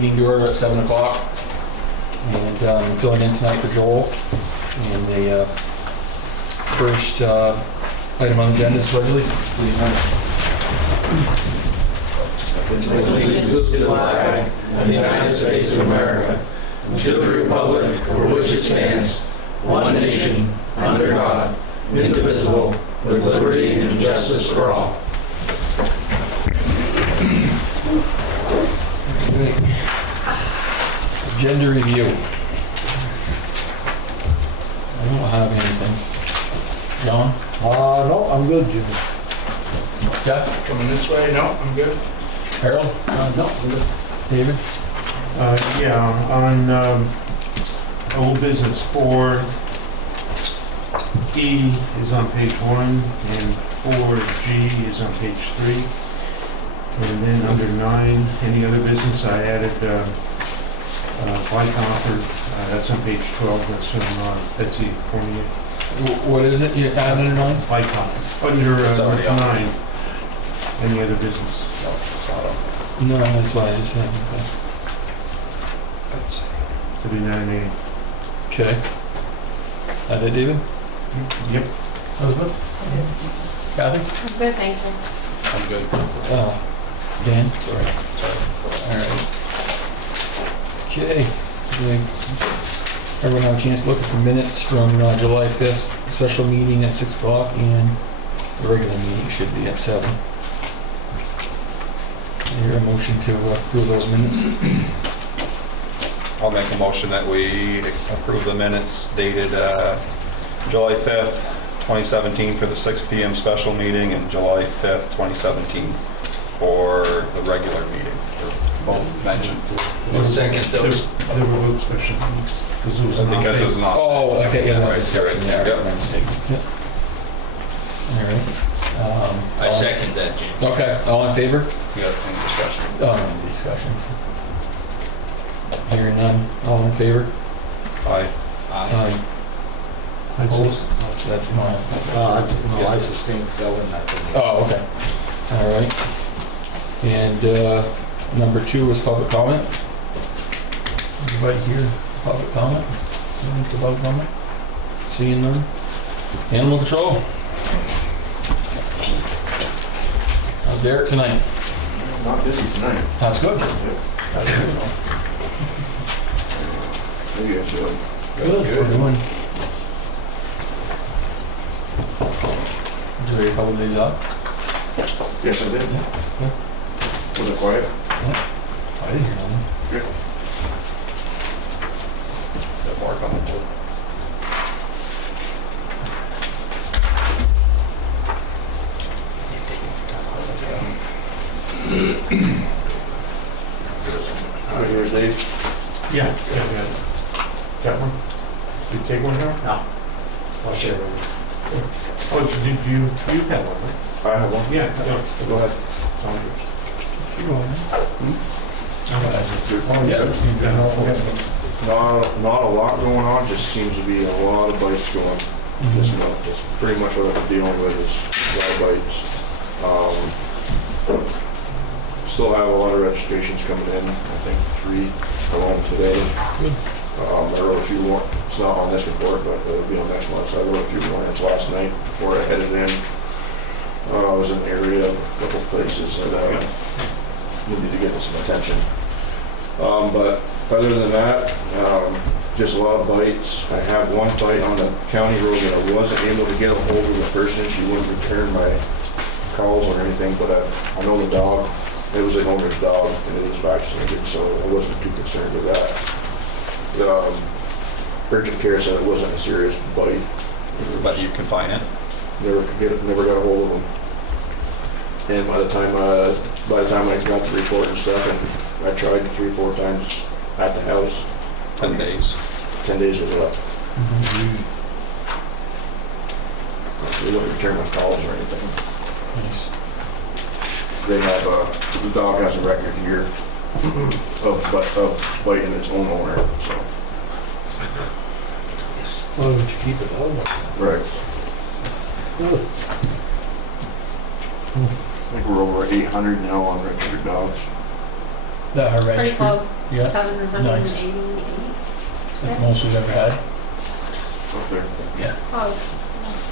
meeting to order at 7 o'clock. And I'm filling in tonight for Joel. And the first item on the agenda is pledge allegiance. Please rise. Allegiance to the flag of the United States of America, and to the republic for which it stands, one nation, under God, indivisible, with liberty and justice for all. Agenda review. I don't have anything. John? No, I'm good, Jimmy. Jeff? Coming this way? No, I'm good. Harold? No, I'm good. David? Yeah, on old business 4, E is on page 1, and 4G is on page 3. And then under 9, any other business, I added bike offer. That's on page 12. That's from Betsy Fournier. What is it you added it on? Bike offer. Under It's already on. 9, any other business. No, that's why I just had anything. To be 9A. Okay. That it, David? Yep. Elizabeth? Kathy? I'm good, thank you. I'm good. Dan? Sorry. Alright. Okay. Did everyone have a chance to look at the minutes from July 5th, special meeting at 6 o'clock, and the regular meeting should be at 7. Is there a motion to approve those minutes? I'll make a motion that we approve the minutes dated July 5th, 2017 for the 6 p.m. special meeting and July 5th, 2017 for the regular meeting. They're both mentioned. I'll second those. They were both special meetings. Because it was not Because it was not. Oh, okay, yeah, Right, that's discussion, yeah, Yep. my mistake. Yep. Alright. I second that, Jim. Okay, all in favor? Yeah, any discussion? Any discussions? Hearing none, all in favor? Aye. Aye. I Opposed? That's mine. I sustained fell in that thing. Oh, okay. All right. And number 2 was public comment. Anybody here, public comment? Anyone to public comment? Seeing none? Animal control? How's Derek tonight? Not busy tonight. That's good. That's good. Maybe I should. Good. We're doing. Did you ready a couple days off? Yes, I did. Yeah. Was it quiet? I didn't hear nothing. Good. Got more coming too. Here's Dave. Yeah. Got one? Did you take one now? No. I'll share with Oh, did you have one, right? I have one. Yeah. Go ahead. You go ahead. Oh, Not a lot going on, just seems to be a lot of bites going this month. That's pretty much what I'm dealing with is dry bites. Still have a lot of registrations coming in, I think 3 alone today. Good. I wrote a few more, it's not on this report, but it'll be on next month, so I wrote a few more last night before I headed in. I was in the area of a couple places that needed to get some attention. But other than that, just a lot of bites. I have one bite on the county road that I wasn't able to get a hold of the person. She wouldn't return my calls or anything, but I know the dog. It was an owner's dog, and it was vaccinated, so I wasn't too concerned with that. Urgent care said it wasn't a serious bite. But you confine it. Never got a hold of them. And by the time I got the report and stuff, and I tried 3-4 times at the house. 10 days. 10 days was up. They wouldn't return my calls or anything. Nice. They have the dog has a record here of biting its own owner. So. Why would you keep it out like that? Right. Good. I think we're over 800 now on registered dogs. That are Pretty registered? close, Yeah, 788. that's the most we've ever had. Up there. Yeah. Close.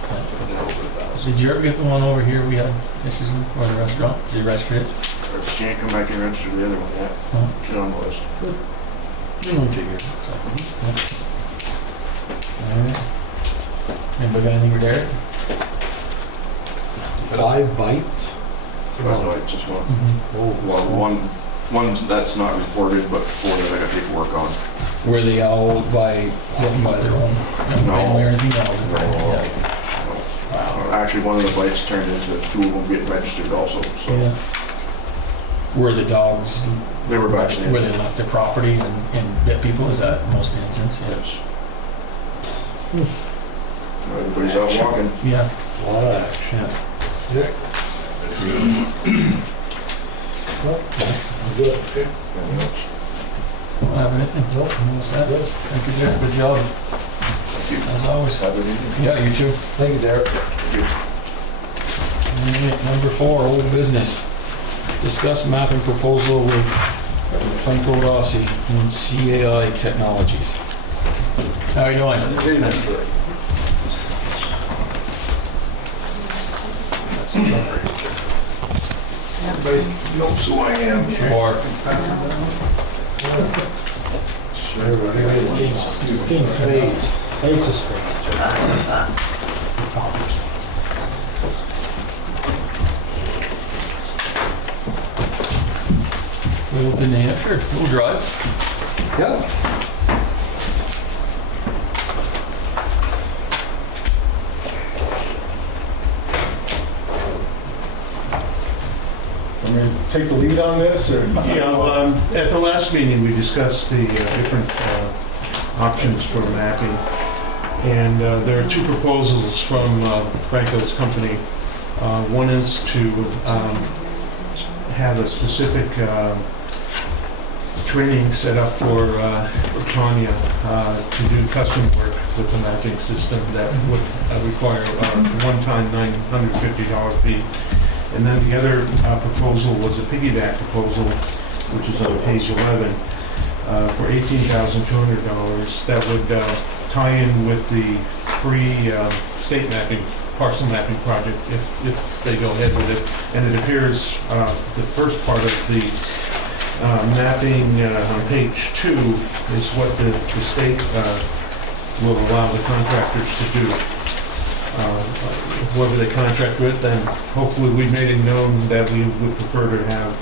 Yeah, over 1,000. Did you ever get the one over here we had issues in, or the restaurant? Did you register it? She ain't come back and registered the other one yet. Oh. She's on the list. No figure, so. Alright. Anybody got anything for Derek? 5 bites? No, it's just one. Oh, Well, one that's not reported, but 4 that I got paperwork on. Were they all by, looking by their own family or anything? No. Yeah. Wow. Actually, one of the bites turned into 2 of them getting registered also, so Yeah. Were the dogs, they were vaccinated. where they left their property and bit people? Is that most instances? Yes. Everybody's out walking. Yeah. a lot of action. Yeah. Yeah. Well, I'm good. Okay. Don't have anything. Nope. I'm all set. Good. Thank you, Derek. Good job. As always. Have a good evening. Yeah, you too. Thank you, Derek. Alright, number 4, old business. Discuss mapping proposal with Franco Rossi and CAI Technologies. How are you doing? Everybody knows who I am. Sure. Pass it down. Everybody, King Spades, Ace of Spades. Littleton, New Hampshire. We'll drive. Yeah. Want me to take the lead on this, or? Yeah, at the last meeting, we discussed the different options for mapping. And there are 2 proposals from Franco's company. One is to have a specific training set up for Tanya to do custom work with the mapping system that would require a one-time $950 fee. And then the other proposal was a piggyback proposal, which is on page 11, for $18,200. That would tie in with the free state mapping, parcel mapping project if they go ahead with it. And it appears the first part of the mapping on page 2 is what the state will allow the contractors to do. Whoever they contract with, then hopefully we made it known that we would prefer to have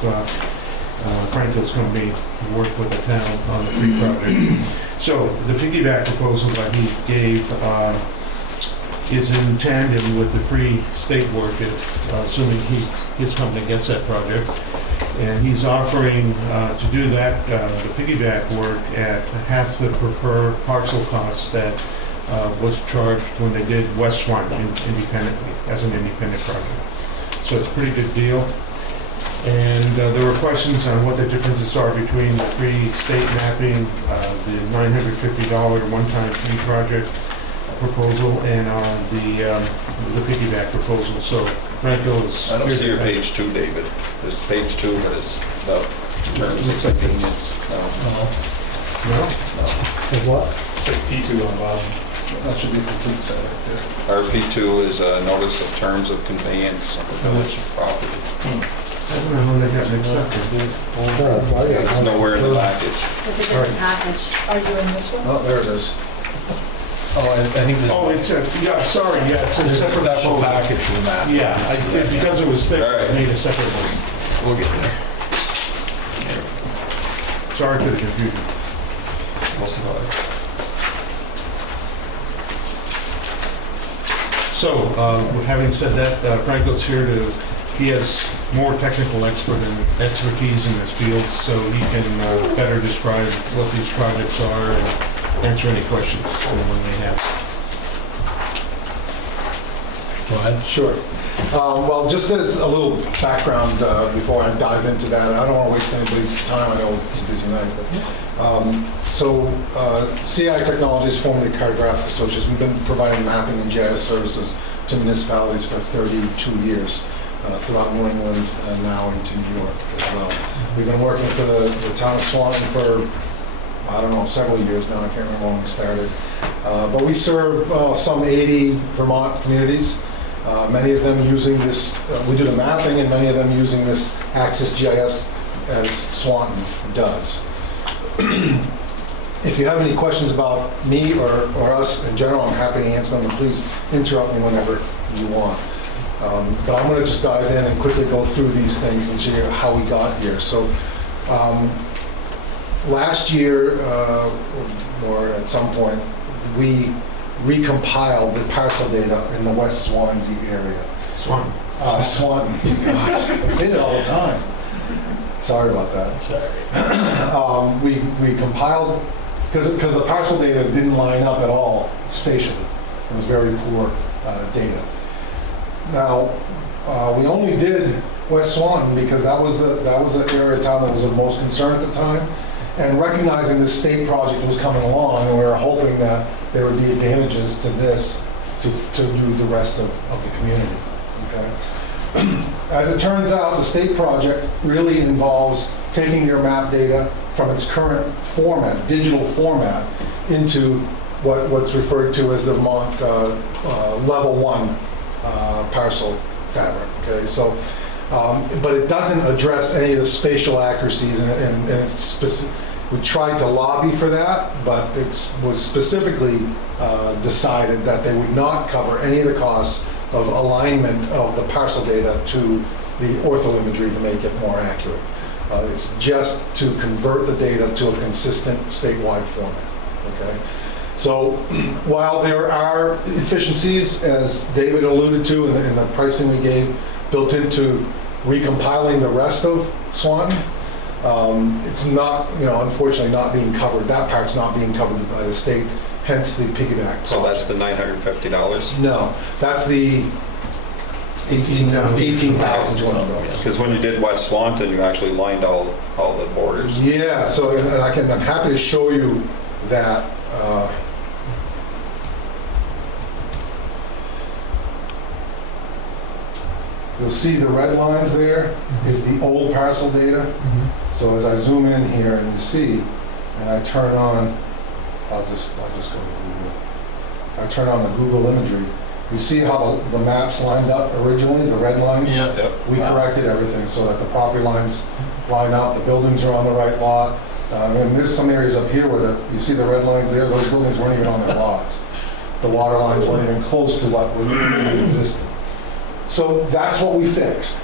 Franco's company work with the town on the free project. So the piggyback proposal that he gave is in tandem with the free state work, assuming his company gets that project. And he's offering to do that, the piggyback work at half the per parcel cost that was charged when they did West Swanton independently, as an independent project. So it's a pretty good deal. And there were questions on what the differences are between the free state mapping, the $950 one-time fee project proposal, and the piggyback proposal. So Franco is... I don't see your page 2, David. There's page 2, but it's about terms of convenience. No. No? Of what? P2 on the bottom. That should be a complete set right there. RP2 is a notice of terms of conveyance of the village property. I don't know how they got mixed up there. It's nowhere in the package. It's a different package. Are you in this one? Oh, there it is. Oh, I think there's Oh, it's it's a a separate special proposal. package for the map. Yeah, because it was thick, All right. I made a separate one. We'll get there. Sorry for the confusion. We'll survive. So, having said that, Franco's here he has more technical expertise in this field, so he can better describe what these projects are and answer any questions when they have. Go ahead. Sure. Well, just as a little background before I dive into that, I don't want to waste anybody's time. I know it's a busy night. But, CI Technologies, formerly Cartographic Associates, we've been providing mapping and GIS services to municipalities for 32 years. throughout New England and now into New York as well. We've been working for the town of Swanton for, I don't know, several years now. I can't remember when we started. But we serve some 80 Vermont communities. Many of them using this, we do the mapping, and many of them using this Access GIS as Swanton does. If you have any questions about me or us in general, I'm happy to answer them, and please interrupt me whenever you want. But I'm going to just dive in and quickly go through these things and show you how we got here. So last year, or at some point, we recompiled the parcel data in the West Swansea area. Swanton. Swanton. Gosh, I say that all the time. Sorry about that. Sorry. We compiled, because the parcel data didn't line up at all spatially. It was very poor data. Now, we only did West Swanton because that was the area of town that was of most concern at the time. And recognizing this state project was coming along, and we were hoping that there would be advantages to this to do the rest of the community. Okay. As it turns out, the state project really involves taking your map data from its current format, digital format, into what's referred to as the Vermont Level 1 parcel fabric. Okay, so, but it doesn't address any of the spatial accuracies, and it's specific. We tried to lobby for that, but it was specifically decided that they would not cover any of the costs of alignment of the parcel data to the orthoimagery to make it more accurate. It's just to convert the data to a consistent statewide format. Okay. So while there are efficiencies, as David alluded to in the pricing we gave, built into recompiling the rest of Swanton, it's not, unfortunately not being covered. That part's not being covered by the state, hence the piggyback. So that's the $950? No, that's the $18,200. Because when you did West Swanton, you actually lined all the borders. Yeah, so and I'm happy to show you that. You'll see the red lines there is the old parcel data. So as I zoom in here and you see, and I turn on, I'll just go to Google. I turn on the Google imagery. You see how the maps lined up originally, the red lines? Yeah. Yep. We corrected everything so that the property lines line up, the buildings are on the right lot. And there's some areas up here where you see the red lines there, those buildings weren't even on their lots. The water lines weren't even close to what was existing. So that's what we fixed,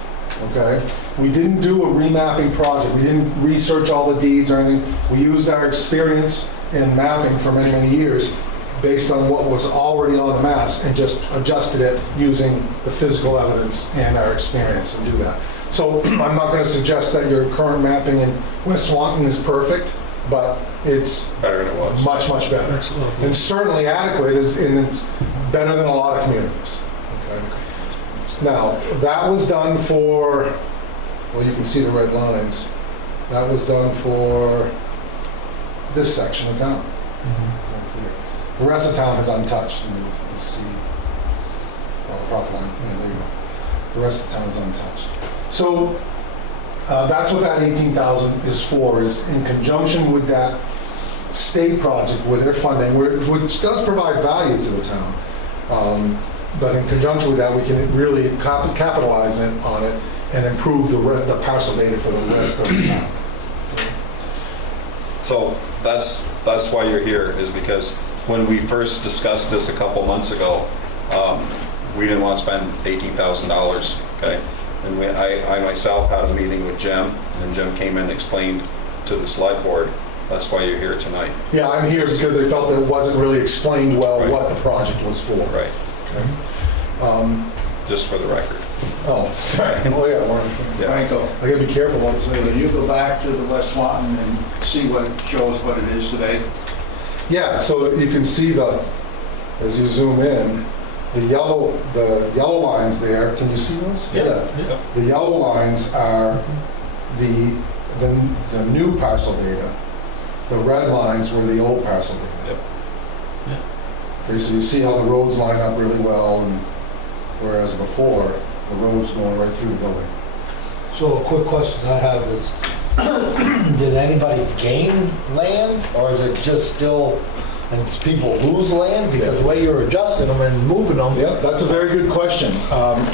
okay? We didn't do a remapping project. We didn't research all the deeds or anything. We used our experience in mapping for many, many years based on what was already on the maps and just adjusted it using the physical evidence and our experience and do that. So I'm not going to suggest that your current mapping in West Swanton is perfect, but it's Better than it was. much, much better. And certainly adequate, and it's better than a lot of communities. Okay? Now, that was done for, well, you can see the red lines. That was done for this section of town. Right there. The rest of town is untouched. And you see, well, the property line, yeah, there you go. The rest of town is untouched. So that's what that 18,000 is for, is in conjunction with that state project where they're funding, which does provide value to the town. But in conjunction with that, we can really capitalize on it and improve the parcel data for the rest of the town. So that's why you're here, is because when we first discussed this a couple months ago, we didn't want to spend $18,000, okay? And I myself had a meeting with Jim, and Jim came in and explained to the select board. That's why you're here tonight. Yeah, I'm here because they felt that it wasn't really explained well Right. what the project was for. Right. Okay. Just for the record. Oh, sorry. Oh, yeah. Yeah. Franco, I gotta be careful what I say. will you go back to the West Swanton and see what it shows what it is today? Yeah, so you can see as you zoom in, the yellow lines there. Can you see those? Yeah. The yellow lines are the new parcel data. The red lines were the old parcel data. Yep. Okay, so you see how the roads line up really well, and whereas before the roads going right through the building. So a quick question I have is, did anybody gain land, or is it just still, and people lose land? Because the way you're adjusting them and moving them. Yeah, that's a very good question.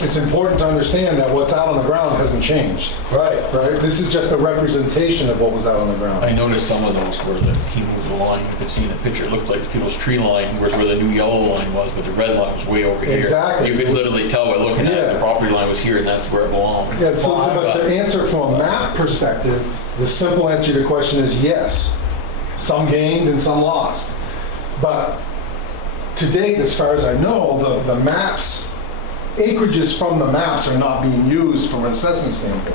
It's important to understand that what's out on the ground hasn't changed, Right. right? This is just a representation of what was out on the ground. I noticed some of those where he moved the line, you could see in the picture, it looked like people's tree line was where the new yellow line was, but the red line was way over here. Exactly. You could literally tell by looking at it, Yeah. the property line was here and that's where it belonged. Yeah, so, but to answer from a map perspective, the simple answer to your question is yes. Some gained and some lost. But to date, as far as I know, the maps, acreages from the maps are not being used from an assessment standpoint,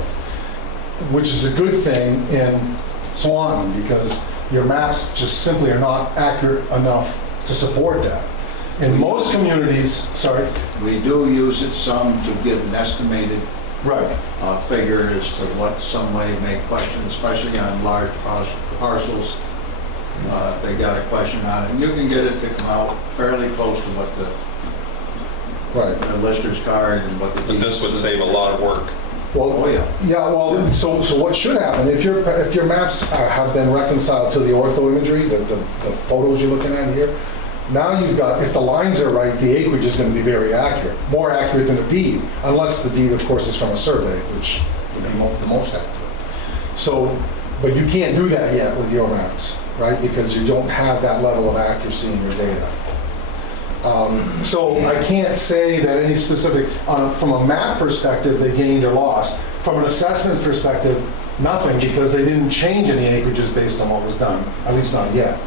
which is a good thing in Swanton because your maps just simply are not accurate enough to support that. In most communities, sorry, We do use it some to give an estimated right, figure as to what somebody may question, especially on large parcels. If they got a question on it, and you can get it to come out fairly close to what right. the lister's card and what the. But this would save a lot of work. Well, Oh, yeah. yeah, well, so what should happen, if your maps have been reconciled to the ortho imagery, the photos you're looking at here, now you've got, if the lines are right, the acreage is going to be very accurate, more accurate than a deed, unless the deed, of course, is from a survey, which would be the most accurate. So, but you can't do that yet with your maps, right? Because you don't have that level of accuracy in your data. So I can't say that any specific, from a map perspective, they gained or lost. From an assessment perspective, nothing, because they didn't change any acreages based on what was done, at least not yet.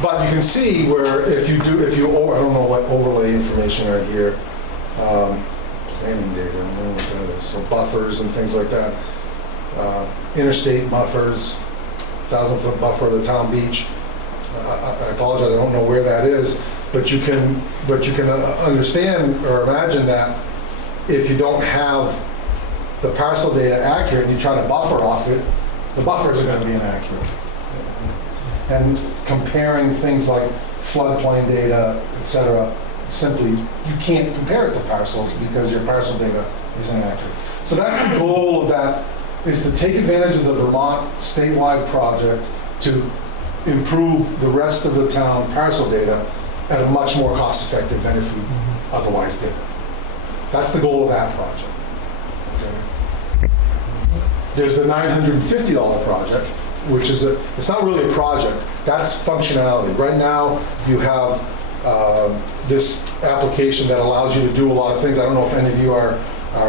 But you can see where if you, I don't know what overlay information are here, planning data, I don't know what that is. So buffers and things like that. Interstate buffers, 1,000-foot buffer of the town beach. I apologize, I don't know where that is, but you can understand or imagine that if you don't have the parcel data accurate and you try to buffer off it, the buffers are going to be inaccurate. And comparing things like floodplain data, et cetera, simply, you can't compare it to parcels because your parcel data is inaccurate. So that's the goal of that, is to take advantage of the Vermont statewide project to improve the rest of the town parcel data at a much more cost effective than if we otherwise did. That's the goal of that project. Okay. There's the $950 project, which is it's not really a project, that's functionality. Right now, you have this application that allows you to do a lot of things. I don't know if any of you are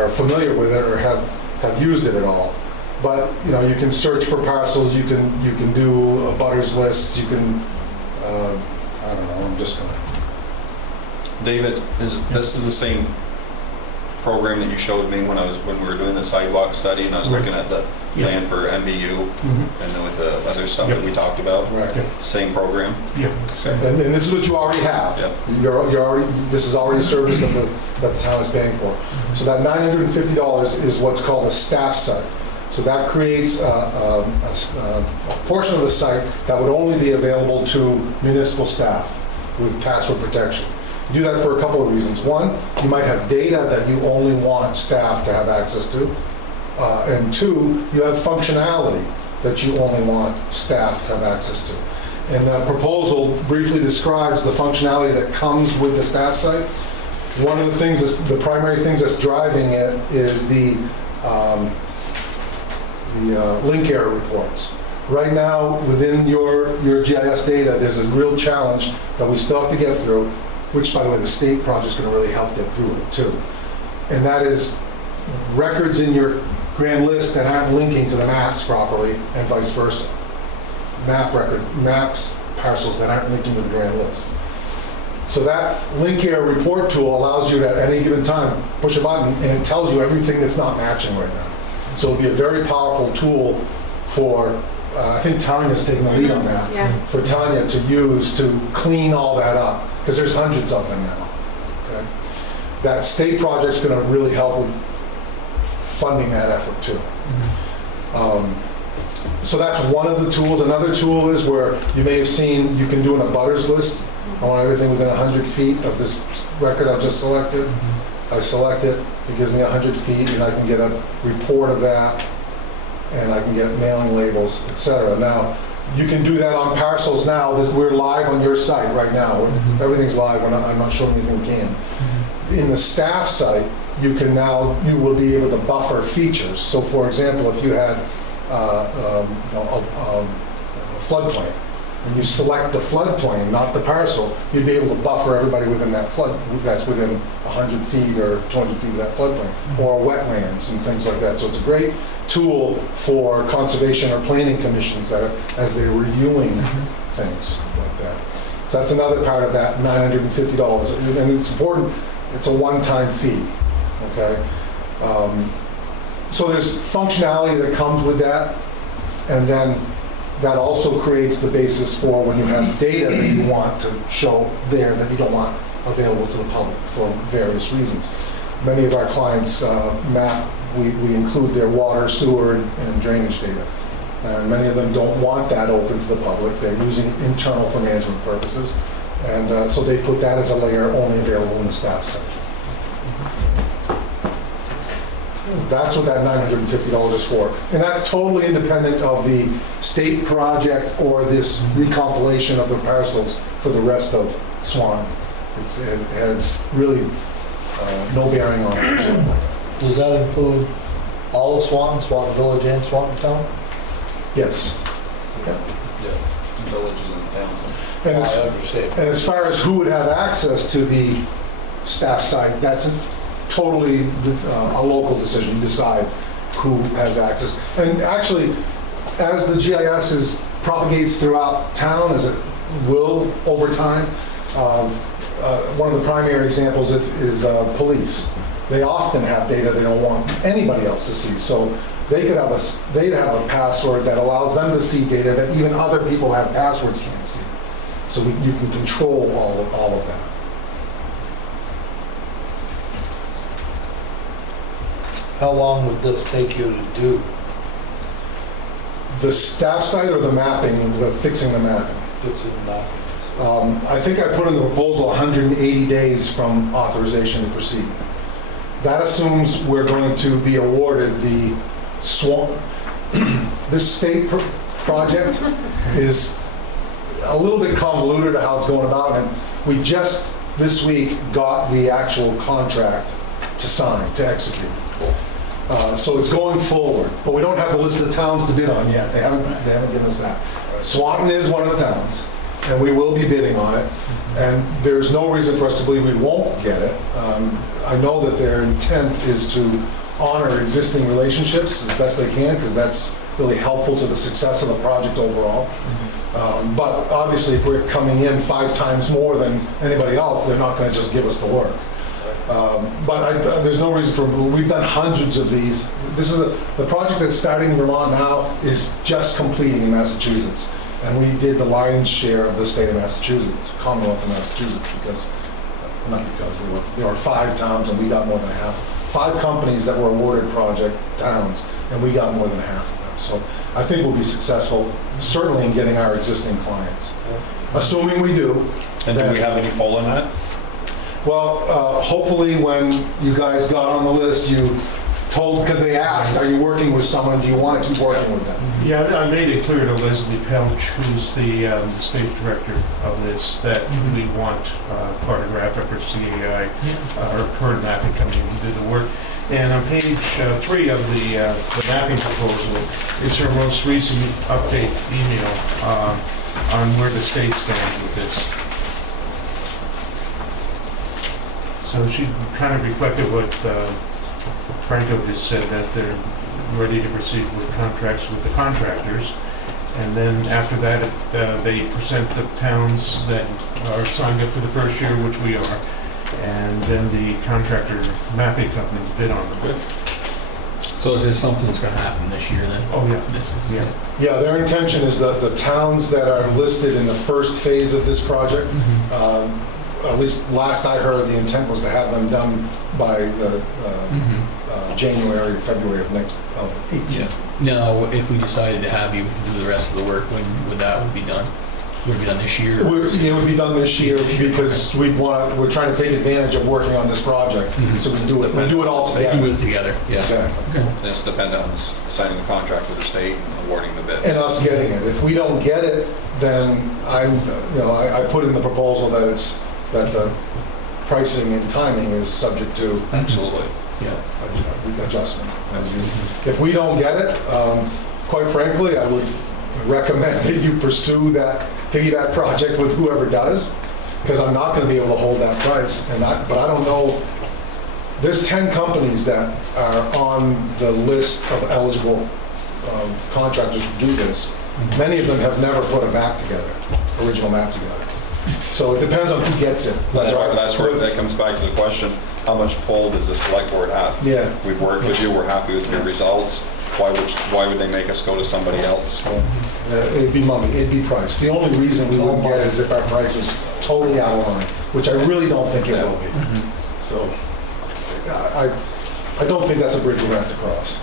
familiar with it or have used it at all. But you know, you can search for parcels, you can do a butters list, you can, I don't know, I'm just gonna. David, this is the same program that you showed me when we were doing the sidewalk study and I was looking at the plan for MBU and then with the other stuff that we talked about. Right. Same program. Yeah. And this is what you already have. Yep. This is already a service that the town is paying for. So that $950 is what's called a staff site. So that creates a portion of the site that would only be available to municipal staff with password protection. You do that for a couple of reasons. One, you might have data that you only want staff to have access to. And two, you have functionality that you only want staff to have access to. And that proposal briefly describes the functionality that comes with the staff site. One of the things, the primary things that's driving it is the link error reports. Right now, within your GIS data, there's a real challenge that we still have to get through, which, by the way, the state project's going to really help get through it, too. And that is records in your grand list that aren't linking to the maps properly, and vice versa. Maps parcels that aren't linking to the grand list. So that link error report tool allows you to, at any given time, push a button, and it tells you everything that's not matching right now. So it'll be a very powerful tool for, I think Tanya's taking the lead on that, for Tanya to use to clean all that up, because there's hundreds of them now. Okay? That state project's going to really help with funding that effort too. So that's one of the tools. Another tool is where you may have seen, you can do an abutters list I want everything within 100 feet of this record I've just selected. I select it, it gives me 100 feet, and I can get a report of that, and I can get mailing labels, etc. Now, you can do that on parcels now. We're live on your site right now. Everything's live. I'm not showing anything we can. In the staff site, you will be able to buffer features. So for example, if you had a floodplain, and you select the floodplain, not the parcel, you'd be able to buffer everybody within that flood, that's within 100 feet or 200 feet of that floodplain, or wetlands and things like that. So it's a great tool for conservation or planning commissions that are, as they're reviewing things like that. So that's another part of that $950. And it's important, it's a one-time fee, okay? So there's functionality that comes with that, and then that also creates the basis for when you have data that you want to show there that you don't want available to the public for various reasons. Many of our clients map, we include their water, sewer, and drainage data. And many of them don't want that open to the public. They're using it internal for management purposes. And so they put that as a layer only available in the staff section. That's what that $950 is for. And that's totally independent of the state project or this recompilation of the parcels for the rest of Swan. It has really no bearing on it. Does that include all of Swanton, Swanton Village and Swanton Town? Yes. Villages and towns. And I as, understand. and as far as who would have access to the staff site, that's totally a local decision. You decide who has access. And actually, as the GIS propagates throughout town, as it will over time, one of the primary examples is police. They often have data they don't want anybody else to see. So they'd have a password that allows them to see data that even other people have passwords can't see. So you can control all of that. How long would this take you to do? The staff site or the mapping, the fixing the mapping? Fixing the mapping. I think I put in the proposal 180 days from authorization to proceed. That assumes we're going to be awarded the this state project is a little bit convoluted to how it's going about, and we just this week got the actual contract to sign, to execute. So it's going forward, but we don't have the list of towns to bid on yet. They haven't given us that. Swanton is one of the towns, and we will be bidding on it. And there's no reason for us to believe we won't get it. I know that their intent is to honor existing relationships as best they can, because that's really helpful to the success of the project overall. But obviously, if we're coming in 5 times more than anybody else, they're not going to just give us the work. But there's no reason for, we've done hundreds of these. This is the project that's starting in Vermont now is just completing in Massachusetts. And we did the lion's share of the state of Massachusetts, Commonwealth of Massachusetts, there were 5 towns and we got more than half. 5 companies that were awarded project towns, and we got more than half of them. So I think we'll be successful, certainly in getting our existing clients. Assuming we do. And do we have any pull in that? Well, hopefully when you guys got on the list, you told, because they asked, are you working with someone, do you want to keep working with them? Yeah, I made it clear to Leslie Pelch, who's the state director of this, that we want cartographic or CAI or current mapping company to do the work. And on page 3 of the mapping proposal is her most recent update email on where the state stands with this. So she kind of reflected what Franco just said, that they're ready to proceed with contracts with the contractors. And then after that, they present the towns that are signed up for the first year, which we are. And then the contractor mapping companies bid on them. Good. So is this something that's going to happen this year then? Oh, yeah. This is, Yeah, their intention is that the towns that are listed in the first phase of this project, at least last I heard, the intent was to have them done by the January, February of 18. Yeah. Now, if we decided to have you do the rest of the work, when would that be done? Would be done this year? It would be done this year because we're trying to take advantage of working on this project. Mhm. So we do it all Do together. it together, yeah. Exactly. And it's dependent on signing the contract with the state and awarding the bids. And us getting it. If we don't get it, then I put in the proposal that the pricing and timing is subject to Absolutely. Yeah. adjustment. If we don't get it, quite frankly, I would recommend that you pursue that piggyback project with whoever does, because I'm not going to be able to hold that price. But I don't know, there's 10 companies that are on the list of eligible contractors to do this. Many of them have never put a map together, original map together. So it depends on who gets it. That's where that comes back to the question, how much pull does the select board have? Yeah. We've worked with you, we're happy with your results. Why would they make us go to somebody else? It'd be money, it'd be price. The only reason we wouldn't get it is if our price is totally out of line, which I really don't think it will be. So I don't think that's a bridge we're going to have to cross.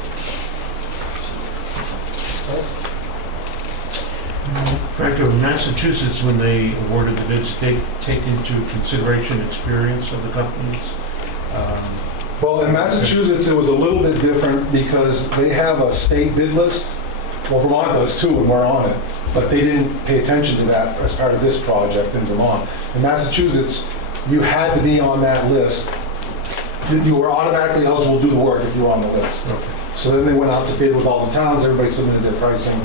Franco, in Massachusetts, when they awarded the bids, they take into consideration experience of the companies. Well, in Massachusetts, it was a little bit different because they have a state bid list. Well, Vermont does too, and we're on it. But they didn't pay attention to that as part of this project in Vermont. In Massachusetts, you had to be on that list. You were automatically eligible to do the work if you were on the list. Okay. So then they went out to bid with all the towns, everybody submitted their pricing,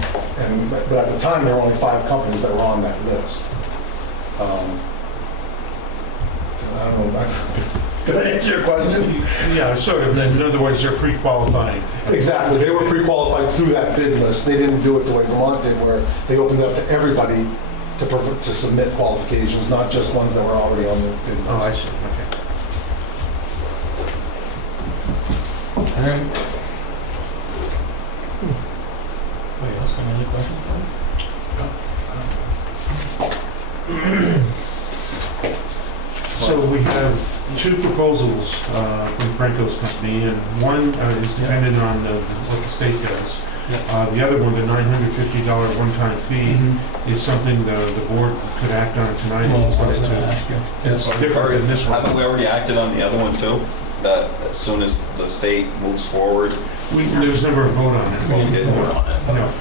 but at the time, there were only 5 companies that were on that list. I don't know, did I answer your question? Yeah, sort of. In other words, they're pre-qualifying. Exactly, they were pre-qualified through that bid list. They didn't do it the way Vermont did, where they opened it up to everybody to submit qualifications, not just ones that were already on the bid list. Oh, I see, okay. All right. Wait, else got any questions? So we have 2 proposals from Franco's company, and one is dependent on what the state does. The other one, the $950 one-time fee, is something the board could act on tonight. Well, that's what I was going to ask you. It's different than this one. Haven't we already acted on the other one too? That as soon as the state moves forward, There was never a vote on it. we did. No.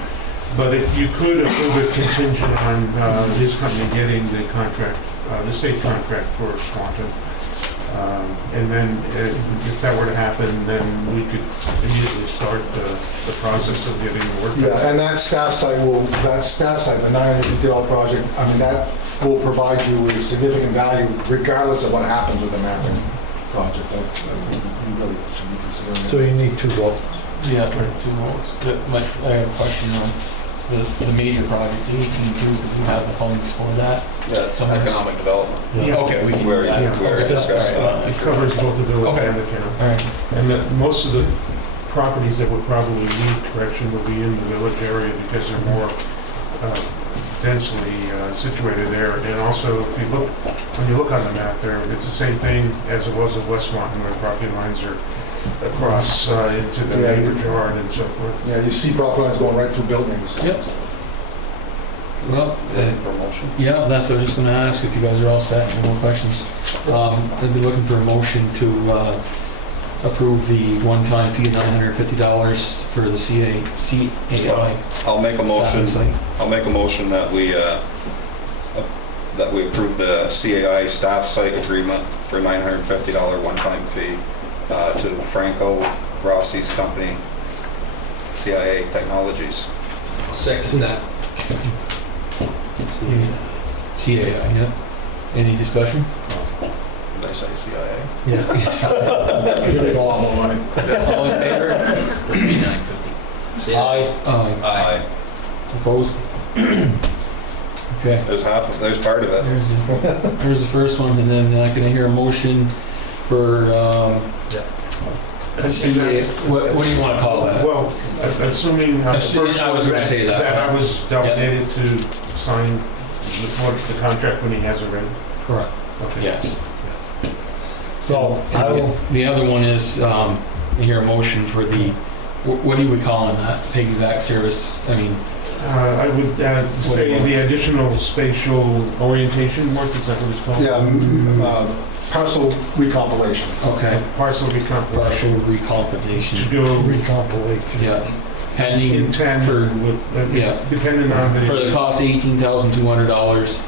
But you could approve it contingent on his company getting the contract, the state contract for Swanton. And then if that were to happen, then we could immediately start the process of getting the work done. Yeah, and that staff site, the $950 project, I mean, that will provide you with significant value regardless of what happens with the mapping project. That you really should be considering. So you need 2 votes. Yeah, 2 votes. I have a question on the major project, the 18-2, do we have the funds for that? Yeah, it's economic development. Yeah. Okay, we can We do that. already discussed that. It covers both the village Okay. and the town. All right. And most of the properties that would probably need correction would be in the village area because they're more densely situated there. And also, when you look on the map there, it's the same thing as it was at West Swanton, where property lines are across into the Yeah. neighbor's yard and so forth. Yeah, you see property lines going right through buildings. Yep. Well, Promotion. yeah, that's what I was just going to ask, if you guys are all set, no more questions. I'd be looking for a motion to approve the one-time fee of $950 for the CAI. I'll make a motion. site. I'll make a motion that we approve the CAI staff site agreement for $950 one-time fee to Franco Rossi's company, CIA Technologies. Second that. CAI, yep. Any discussion? Did I say CIA? Yeah. You're gonna go a lot more money. All in favor? $950. Aye. Aye. Opposed? Okay. There's part of it. There's the first one, and then can I hear a motion for CA, what do you want to call that? Well, assuming on the Assuming- first I was one gonna say that. I was delegated to sign the contract when he has it ready. Correct. Okay. Yes. So I will, The other one is, I hear a motion for the, what do we call that, piggyback service? I mean, I would say the additional spatial orientation work, is that what it's called? Yeah, parcel recompilation. Okay. Parcel recompilation. Partial recompilation. To go Recompilation. Yeah. Pending in tandem for, with, yeah. depending on for the the cost of $18,200.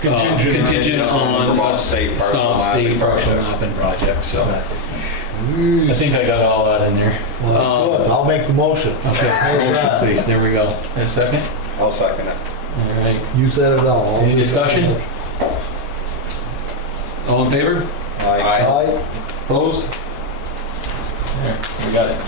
Contingent on Vermont a State Partial state Mapping partial Project. mapping project, so. Exactly. I think I got all that in there. Well, good. I'll make the motion. Okay, motion that? please, there we go. And a second? I'll second it. All right, You said it all. Any discussion? all in favor? Aye. Opposed? There, we got it.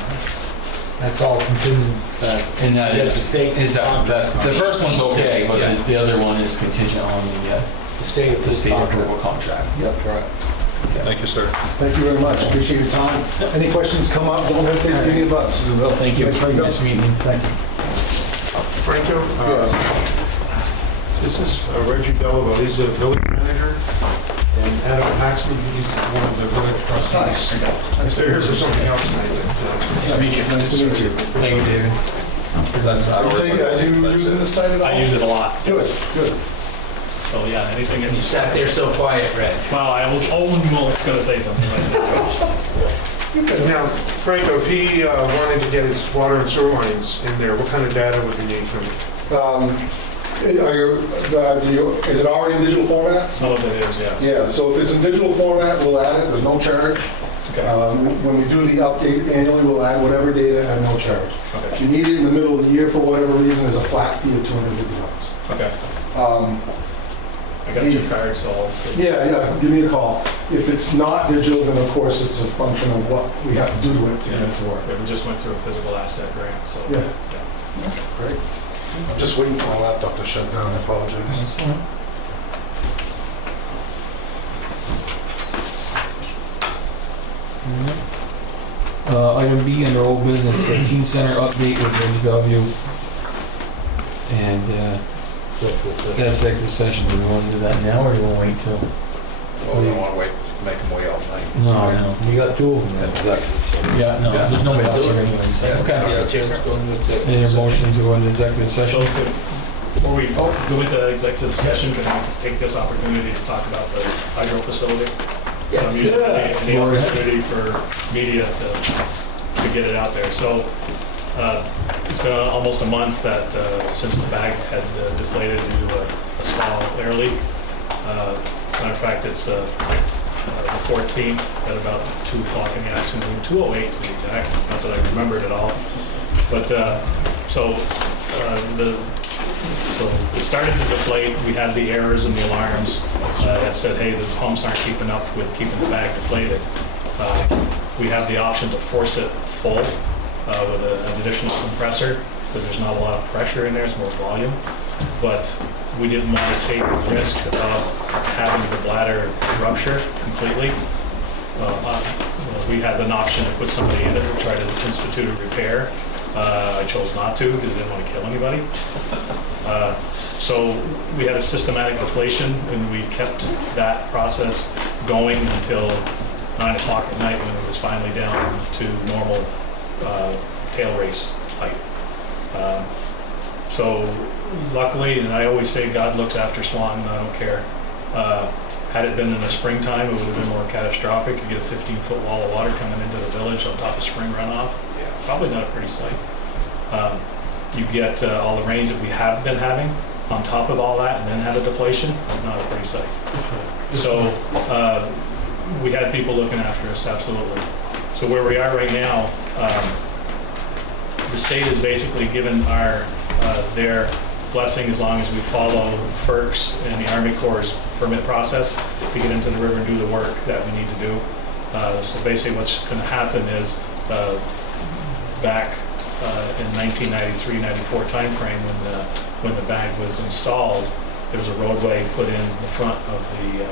That's all contingent that. And that Yes, is, state that's, the first one's okay, but the other one is contingent on The state. the state approval contract. Yep. Correct. Thank you, sir. Thank you very much, appreciate your time. Any questions come up, don't hesitate to give me a buzz. Well, thank you. Thanks, Franco. Nice meeting you. Thank you. Franco, Yes. this is Reggie Belleville, he's a village manager, and Adam Paxton, he's one of the village trustees. Nice. So here's something else tonight. Nice to meet you. Nice to meet you. Thank you, David. That's Are you using this site at all? I use it a lot. Good, good. So yeah, anything. You sat there so quiet, Reg. Well, I was almost going to say something like that. Now, Franco, if he wanted to get his water and sewer lines in there, what kind of data would you need from him? Is it already in digital format? Some of it is, yes. Yeah, so if it's in digital format, we'll add it, there's no charge. Okay. When we do the update annually, we'll add whatever data at no charge. If Okay. you need it in the middle of the year for whatever reason, there's a flat fee of $250. Okay. I got your card, so I'll. Yeah, give me a call. If it's not digital, then of course it's a function of what we have to do to it to get it to work. Yeah, we just went through a physical asset grant, so. Yeah. Great. I'm just waiting for my laptop to shut down, I apologize. Item B under old business, teen center update with Ridge Bellevue. And that's executive session. Do we want to do that now or do we want to wait till? Well, we don't want to wait, make them wait all night. No. You got two of them in executive, so. Yeah, no, there's nobody else here anyway, so, okay. Yeah, let's go into executive Any session. motion to go into executive So session? before we go into executive session, can I take this opportunity to talk about the hydro facility? Yeah. Using any Go ahead. opportunity for media to get it out there. So it's been almost a month that since the bag had deflated due to a small air leak. Matter of fact, it's the 14th at about 2 o'clock in the afternoon, 2:08 to be exact, not that I remembered it all. But so it started to deflate. We had the errors and the alarms that said, hey, the pumps aren't keeping up with keeping the bag deflated. We have the option to force it full with an additional compressor, because there's not a lot of pressure in there, it's more volume. But we didn't want to take the risk of having the bladder rupture completely. We had an option to put somebody in it to try to institute a repair. I chose not to because I didn't want to kill anybody. So we had a systematic deflation, and we kept that process going until 9 o'clock at night when it was finally down to normal tail race height. So luckily, and I always say God looks after Swanton, I don't care. Had it been in the springtime, it would have been more catastrophic. You get a 15-foot wall of water coming into the village on top of spring runoff. Probably not a pretty sight. You get all the rains that we have been having on top of all that and then have a deflation, not a pretty sight. So we had people looking after us, absolutely. So where we are right now, the state has basically given their blessing as long as we follow FERC's and the Army Corps' permit process to get into the river and do the work that we need to do. So basically what's going to happen is back in 1993-94 timeframe when the bag was installed, there was a roadway put in the front of the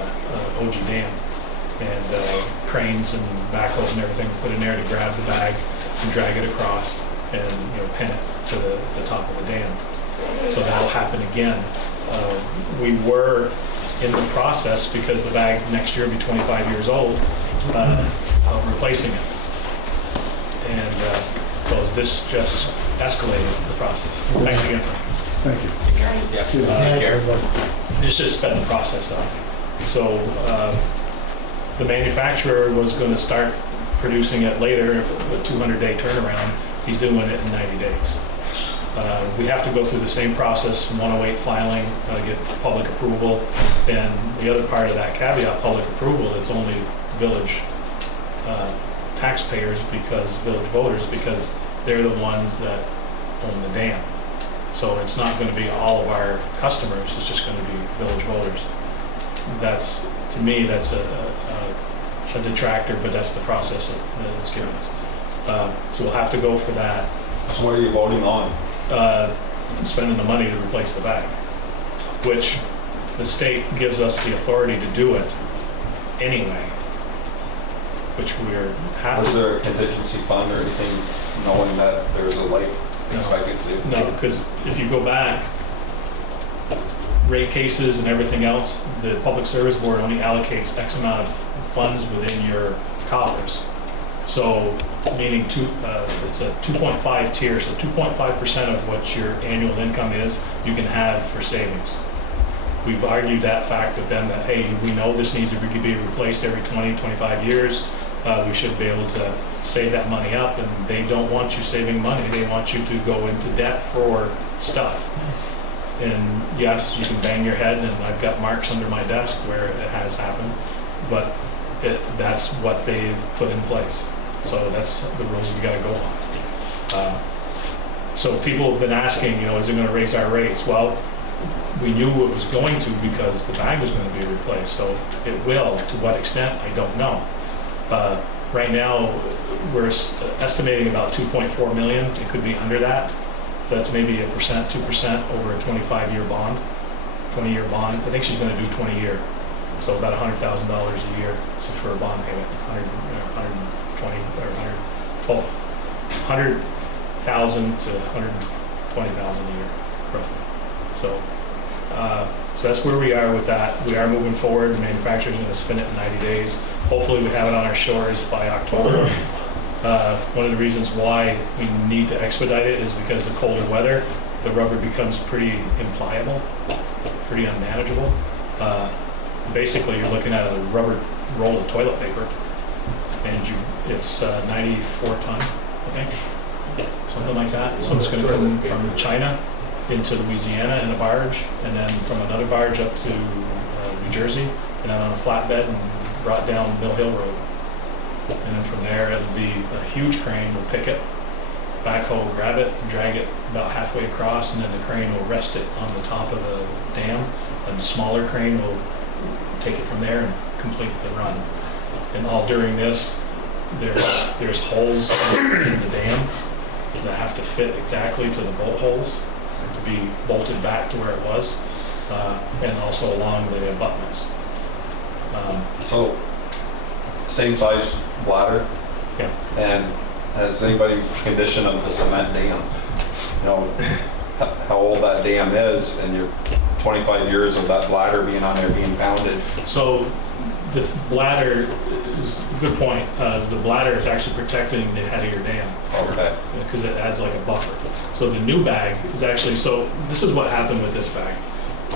OG Dam, and cranes and backhoes and everything put in there to grab the bag and drag it across and pin it to the top of the dam. So that'll happen again. We were in the process, because the bag next year will be 25 years old, of replacing it. And because this just escalated the process. Thanks again. Thank you. Yeah. Take care. It's just sped the process up. So the manufacturer was going to start producing it later, a 200-day turnaround. He's doing it in 90 days. We have to go through the same process, 108 filing, get public approval. And the other part of that caveat, public approval, it's only village taxpayers, because village voters, because they're the ones that own the dam. So it's not going to be all of our customers, it's just going to be village voters. That's, to me, that's a detractor, but that's the process that it's given us. So we'll have to go for that. So what are you voting on? Spending the money to replace the bag, which the state gives us the authority to do it anyway, which we're happy. Was there a contingency fund or anything, knowing that there's a life expectancy? No, because if you go back, rate cases and everything else, the Public Service Board only allocates X amount of funds within your coffers. So, meaning it's a 2.5 tier, so 2.5% of what your annual income is, you can have for savings. We've argued that fact with them that, hey, we know this needs to be replaced every 20, 25 years. We should be able to save that money up, and they don't want you saving money. They want you to go into debt for stuff. And yes, you can bang your head, and I've got marks under my desk where it has happened, but that's what they've put in place. So that's the rules we got to go on. So people have been asking, is it going to raise our rates? Well, we knew it was going to, because the bag was going to be replaced. So it will. To what extent, I don't know. Right now, we're estimating about 2.4 million. It could be under that. So that's maybe 1%, 2% over a 25-year bond, 20-year bond. I think she's going to do 20-year. So about $100,000 a year for a bond payment, 120 or 100,000 to 120,000 a year, roughly. So that's where we are with that. We are moving forward. The manufacturer's going to spin it in 90 days. Hopefully, we have it on our shores by October. One of the reasons why we need to expedite it is because the colder weather, the rubber becomes pretty impliable, pretty unmanageable. Basically, you're looking at a rubber roll of toilet paper, and it's 94 ton, I think, something like that. So it's going to come from China into Louisiana in a barge, and then from another barge up to New Jersey, and then on a flatbed and brought down Mill Hill Road. And then from there, it'll be a huge crane will pick it, backhoe will grab it, drag it about halfway across, and then the crane will rest it on the top of the dam, and the smaller crane will take it from there and complete the run. And all during this, there's holes in the dam that have to fit exactly to the bolt holes to be bolted back to where it was, and also along the abutments. So, same size bladder? Yeah. And has anybody condition of the cement dam? How old that dam is, and your 25 years of that bladder being on there being pounded. So the bladder is a good point. The bladder is actually protecting the head of your dam. Okay. Because it adds like a buffer. So the new bag is actually, so this is what happened with this bag.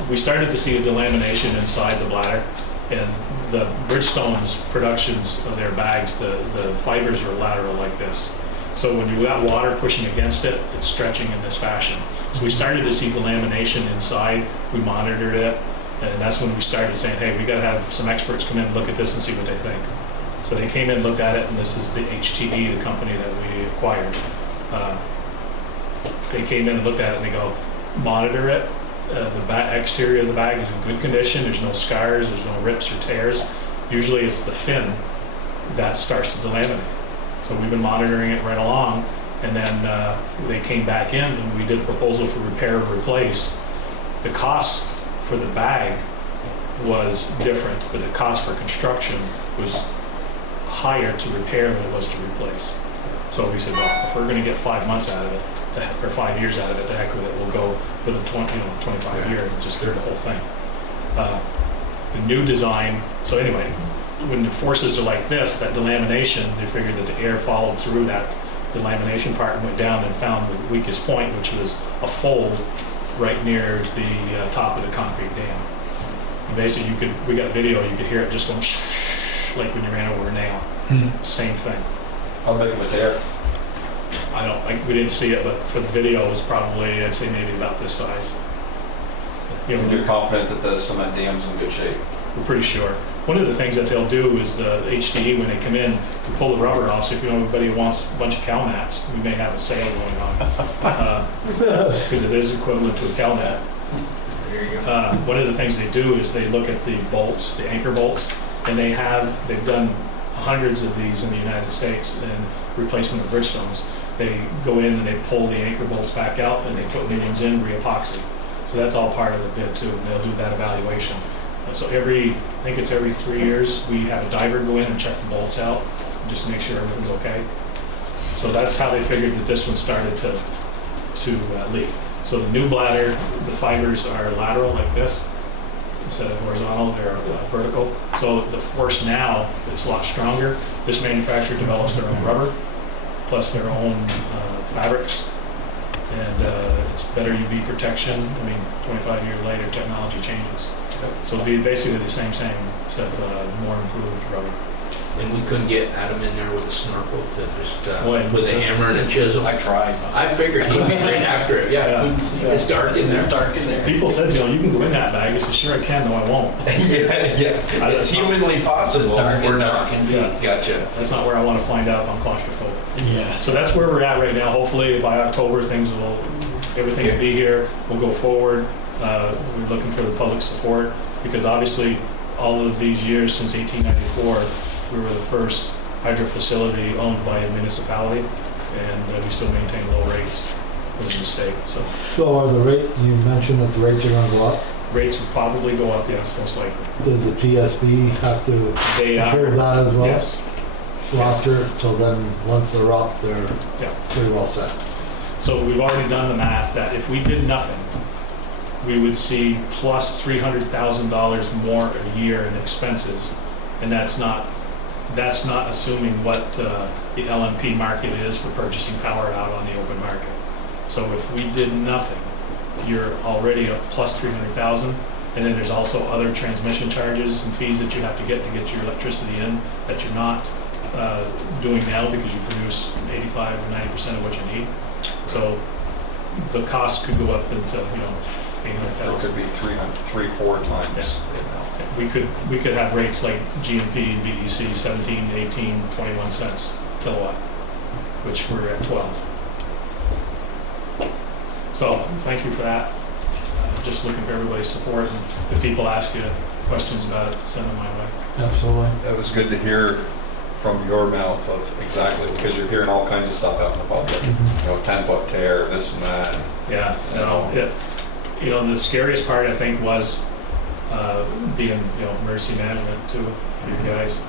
We started to see a delamination inside the bladder, and the Bridgestone's productions of their bags, the fibers are lateral like this. So when you got water pushing against it, it's stretching in this fashion. So we started to see delamination inside. We monitored it, and that's when we started saying, hey, we got to have some experts come in and look at this and see what they think. So they came in, looked at it, and this is the HTE, the company that we acquired. They came in and looked at it, and they go, monitor it. The exterior of the bag is in good condition. There's no scars, there's no rips or tears. Usually it's the fin that starts to delaminate. So we've been monitoring it right along, and then they came back in and we did a proposal for repair or replace. The cost for the bag was different, but the cost for construction was higher to repair than it was to replace. So we said, well, if we're going to get 5 months out of it, or 5 years out of it, the heck with it, we'll go with a 25 year and just do the whole thing. The new design, so anyway, when the forces are like this, that delamination, they figure that the air followed through that the lamination part and went down and found the weakest point, which was a fold right near the top of the concrete dam. And basically, we got video, you could hear it just going like when you ran over a nail. Same thing. How big of a tear? We didn't see it, but for the video, it was probably, I'd say maybe about this size. You know, You're confident that the cement dam's in good shape? we're pretty sure. One of the things that they'll do is the HDE, when they come in, to pull the rubber off, so if you know anybody wants a bunch of cow mats, we may have a sale going on. Because it is equivalent to a cow mat. One of the things they do is they look at the bolts, the anchor bolts, and they've done hundreds of these in the United States and replace them with Bridgestones. They go in and they pull the anchor bolts back out and they put new ones in, re-epoxy. So that's all part of the bid too, and they'll do that evaluation. So I think it's every 3 years, we have a diver go in and check the bolts out, just to make sure everything's okay. So that's how they figured that this one started to leak. So the new bladder, the fibers are lateral like this, instead of horizontal, they're vertical. So the force now, it's a lot stronger. This manufacturer develops their own rubber, plus their own fabrics, and it's better UV protection. I mean, 25 years later, technology changes. So it'll be basically the same, except more improved rubber. And we couldn't get Adam in there with a snorkel to just, Boy, with a hammer and a chisel. I tried. I figured he'd be right after it, yeah. It's dark in there. It's dark in there. People said, you can go in that bag. I said, sure I can, no I won't. Yeah. It's humanly possible. As dark We're as not. dark can be. Yeah. Gotcha. That's not where I want to find out if I'm claustrophobic. Yeah. So that's where we're at right now. Hopefully by October, everything will be here. We'll go forward. We're looking for the public support because obviously all of these years since 1894, we were the first hydro facility owned by a municipality, and we still maintain low rates. It was a mistake. So are the rate, you mentioned that the rates are gonna go up? Rates will probably go up, yes, most likely. Does the PSB have to They approve that as well? Yes. Roster, so then once they're up, they're Yeah. pretty well set. So we've already done the math that if we did nothing, we would see plus $300,000 more a year in expenses, and that's not assuming what the LMP market is for purchasing power out on the open market. So if we did nothing, you're already at plus 300,000, and then there's also other transmission charges and fees that you have to get your electricity in that you're not doing now because you produce 85 or 90% of what you need. So the cost could go up into, It 800,000. could be 4 times. We could have rates like GMP and BEC 17, 18, 21 cents kilowatt, which we're at 12. So thank you for that. Just looking for everybody's support, and if people ask you questions about it, send them my way. Absolutely. It was good to hear from your mouth of exactly, because you're hearing all kinds of stuff out in the public. 10-foot tear, this and that. Yeah, the scariest part I think was being, emergency management too, for you guys,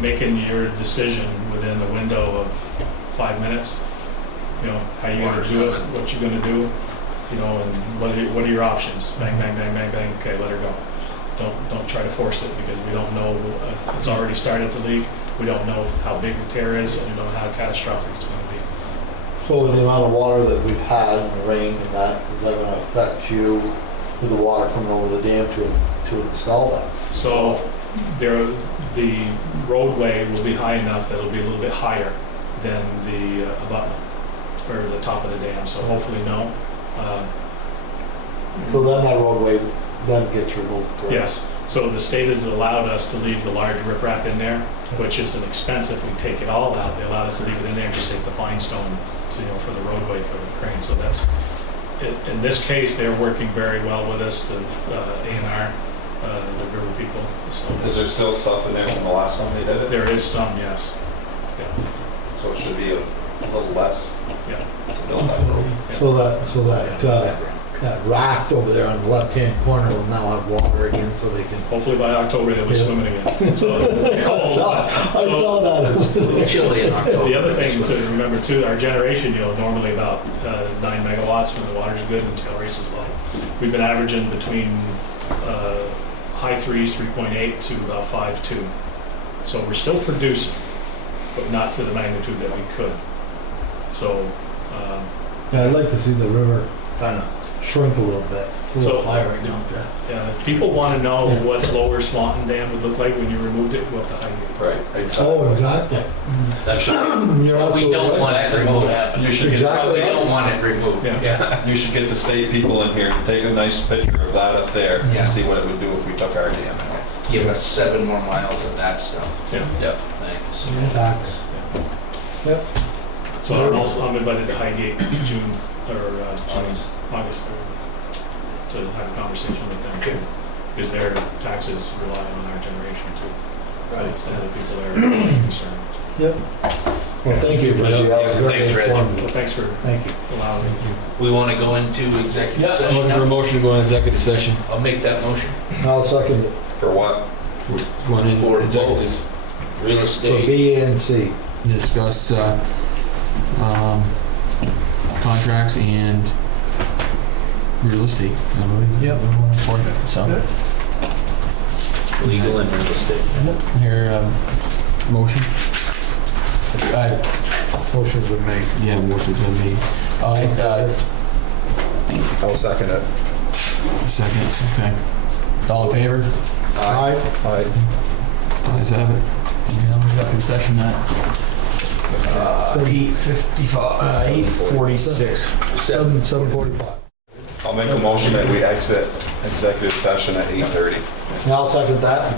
making your decision within the window of 5 minutes. How you going to do it, what you're going to do, and what are your options? Bang, bang, bang, bang, bang. Okay, let her go. Don't try to force it because we don't know. It's already started to leak. We don't know how big the tear is, and we don't know how catastrophic it's going to be. So with the amount of water that we've had and the rain and that, is that gonna affect you with the water coming over the dam to install that? So the roadway will be high enough that it'll be a little bit higher than the abutment or the top of the dam. So hopefully no. So then that roadway then gets removed, correct? Yes. So the state has allowed us to leave the large riprap in there, which is an expense if we take it all out. They allowed us to leave it in there and just take the fine stone, for the roadway for the crane. So that's it. In this case, they're working very well with us, the A&R, the river people. So Is there still stuff in there from the last time they did it? there is some, yes. Yeah. So it should be a little less Yeah. to build that road. So that raft over there on the left-hand corner will now have water again, so they can. Hopefully by October they'll be swimming again. So I saw that. A little chilly in October. the other thing to remember too, our generation, normally about 9 megawatts when the water's good and tail race is low. We've been averaging between high 3s, 3.8 to about 5.2. So we're still producing. but not to the magnitude that we could. So, Yeah, I'd like to see the river kind of shrink a little bit. It's a little So- high right now. people want to know Yeah. what Lower Swanton Dam would look like when you removed it, go up to Highgate. Right. Oh, exactly. That should, You're we don't absolutely want right. it removed. You should Exactly. We don't want it removed. Yeah. You should get the state people in here and take a nice picture of that up there Yeah. and see what it would do if we took our dam away. Give us 7 more miles of that stuff. Yeah. Yep. Thanks. Exactly. So I'm invited to Highgate June, August 3rd, to have a conversation with them too. Because their taxes rely on our generation too. Right. Some of the people there are concerned. Well, thank you for that. That was very Thanks, Reg. informative. Well, thanks for Thank you. allowing me. We want to go into executive Yeah, I'm session looking for a now? motion to go into executive session. I'll make that motion. I'll second it For what? Going in For executive, both real for estate. B and C. discuss contracts and real estate. I believe. Yep. So, Legal and real estate. here, motion. Motion's been made. Yeah, motion's been made. I'll second it. Second, okay. All in favor? Aye. Ayes have it. Yeah, we got in session at 8:55, 8:46. 7:45. I'll make a motion that we exit executive session at 8:30. And I'll second that.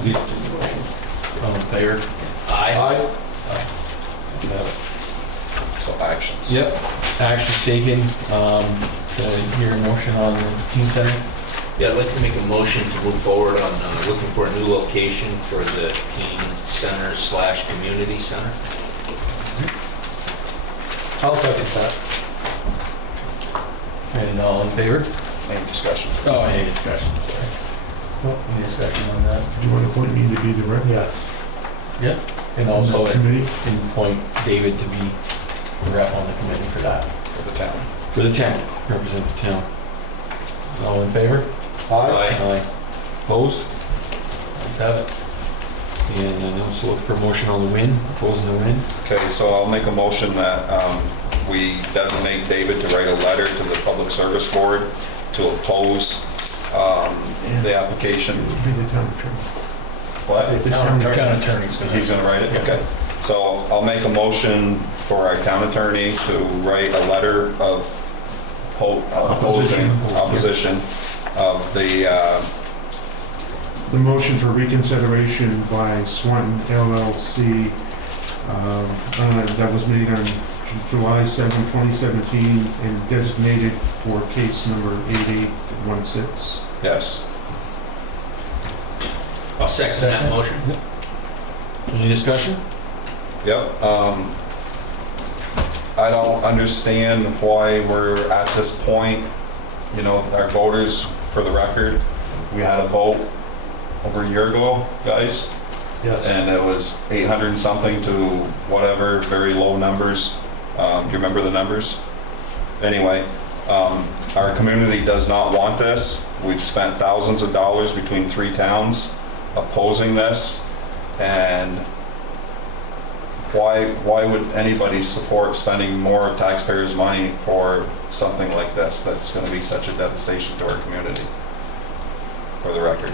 All in favor? Aye. So actions. Yep. Action taken. Hear a motion on the teen center. Yeah, I'd like to make a motion to move forward on looking for a new location for the teen center / community center. I'll second that. And all in favor? Any discussion? Oh, any discussion, sorry. Any discussion on that? Do you want to appoint me to be the rep? Yes. And also Committee? appoint David to be the rep on the committee for that. For the town. For the town, represent the town. All in favor? Aye. Aye. Opposed? Ayes have it. And then also look for motion on the win, opposing the win. Okay, so I'll make a motion that we designate David to write a letter to the Public Service Board to oppose the application. Be the town attorney. What? The town attorney. attorney's gonna. He's gonna write it? Yeah. Okay. So I'll make a motion for our town attorney to write a letter of opposition of The motion for reconsideration by Swanton LLC that was made on July 7, 2017 and designated for case number 8816. yes. I'll second that motion. Any discussion? Yep. I don't understand why we're at this point. You know, our voters, for the record, we had a vote over a year ago, guys, Yes. and it was 800 and something to whatever, very low numbers. Do you remember the numbers? Anyway, our community does not want this. We've spent thousands of dollars between 3 towns opposing this, and why would anybody support spending more taxpayers' money for something like this that's going to be such a devastation to our community? For the record.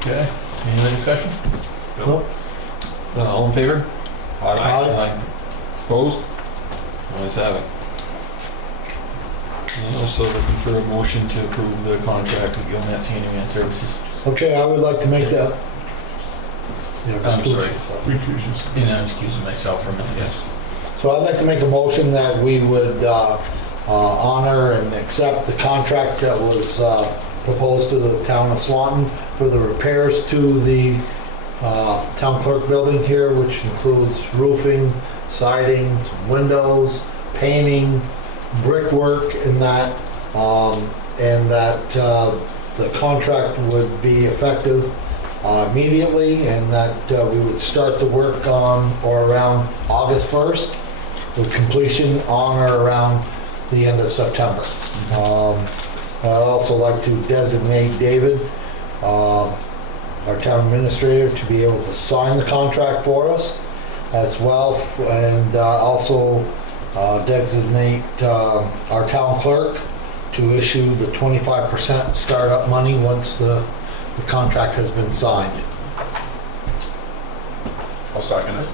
Okay. Any other discussion? Nope. All in favor? Aye. Opposed? Ayes have it. And also looking for a motion to approve the contract with Gilnet Handyman Services. Okay, I would like to make that. Yeah, I'm sorry. Recuse yourself. And I'm excusing myself for a minute, yes. So I'd like to make a motion that we would honor and accept the contract that was proposed to the town of Swanton for the repairs to the town clerk building here, which includes roofing, siding, some windows, painting, brickwork, and that the contract would be effective immediately, and that we would start the work on or around August 1st, with completion on or around the end of September. I'd also like to designate David our town administrator to be able to sign the contract for us as well, and also designate our town clerk to issue the 25% startup money once the contract has been signed. I'll second it.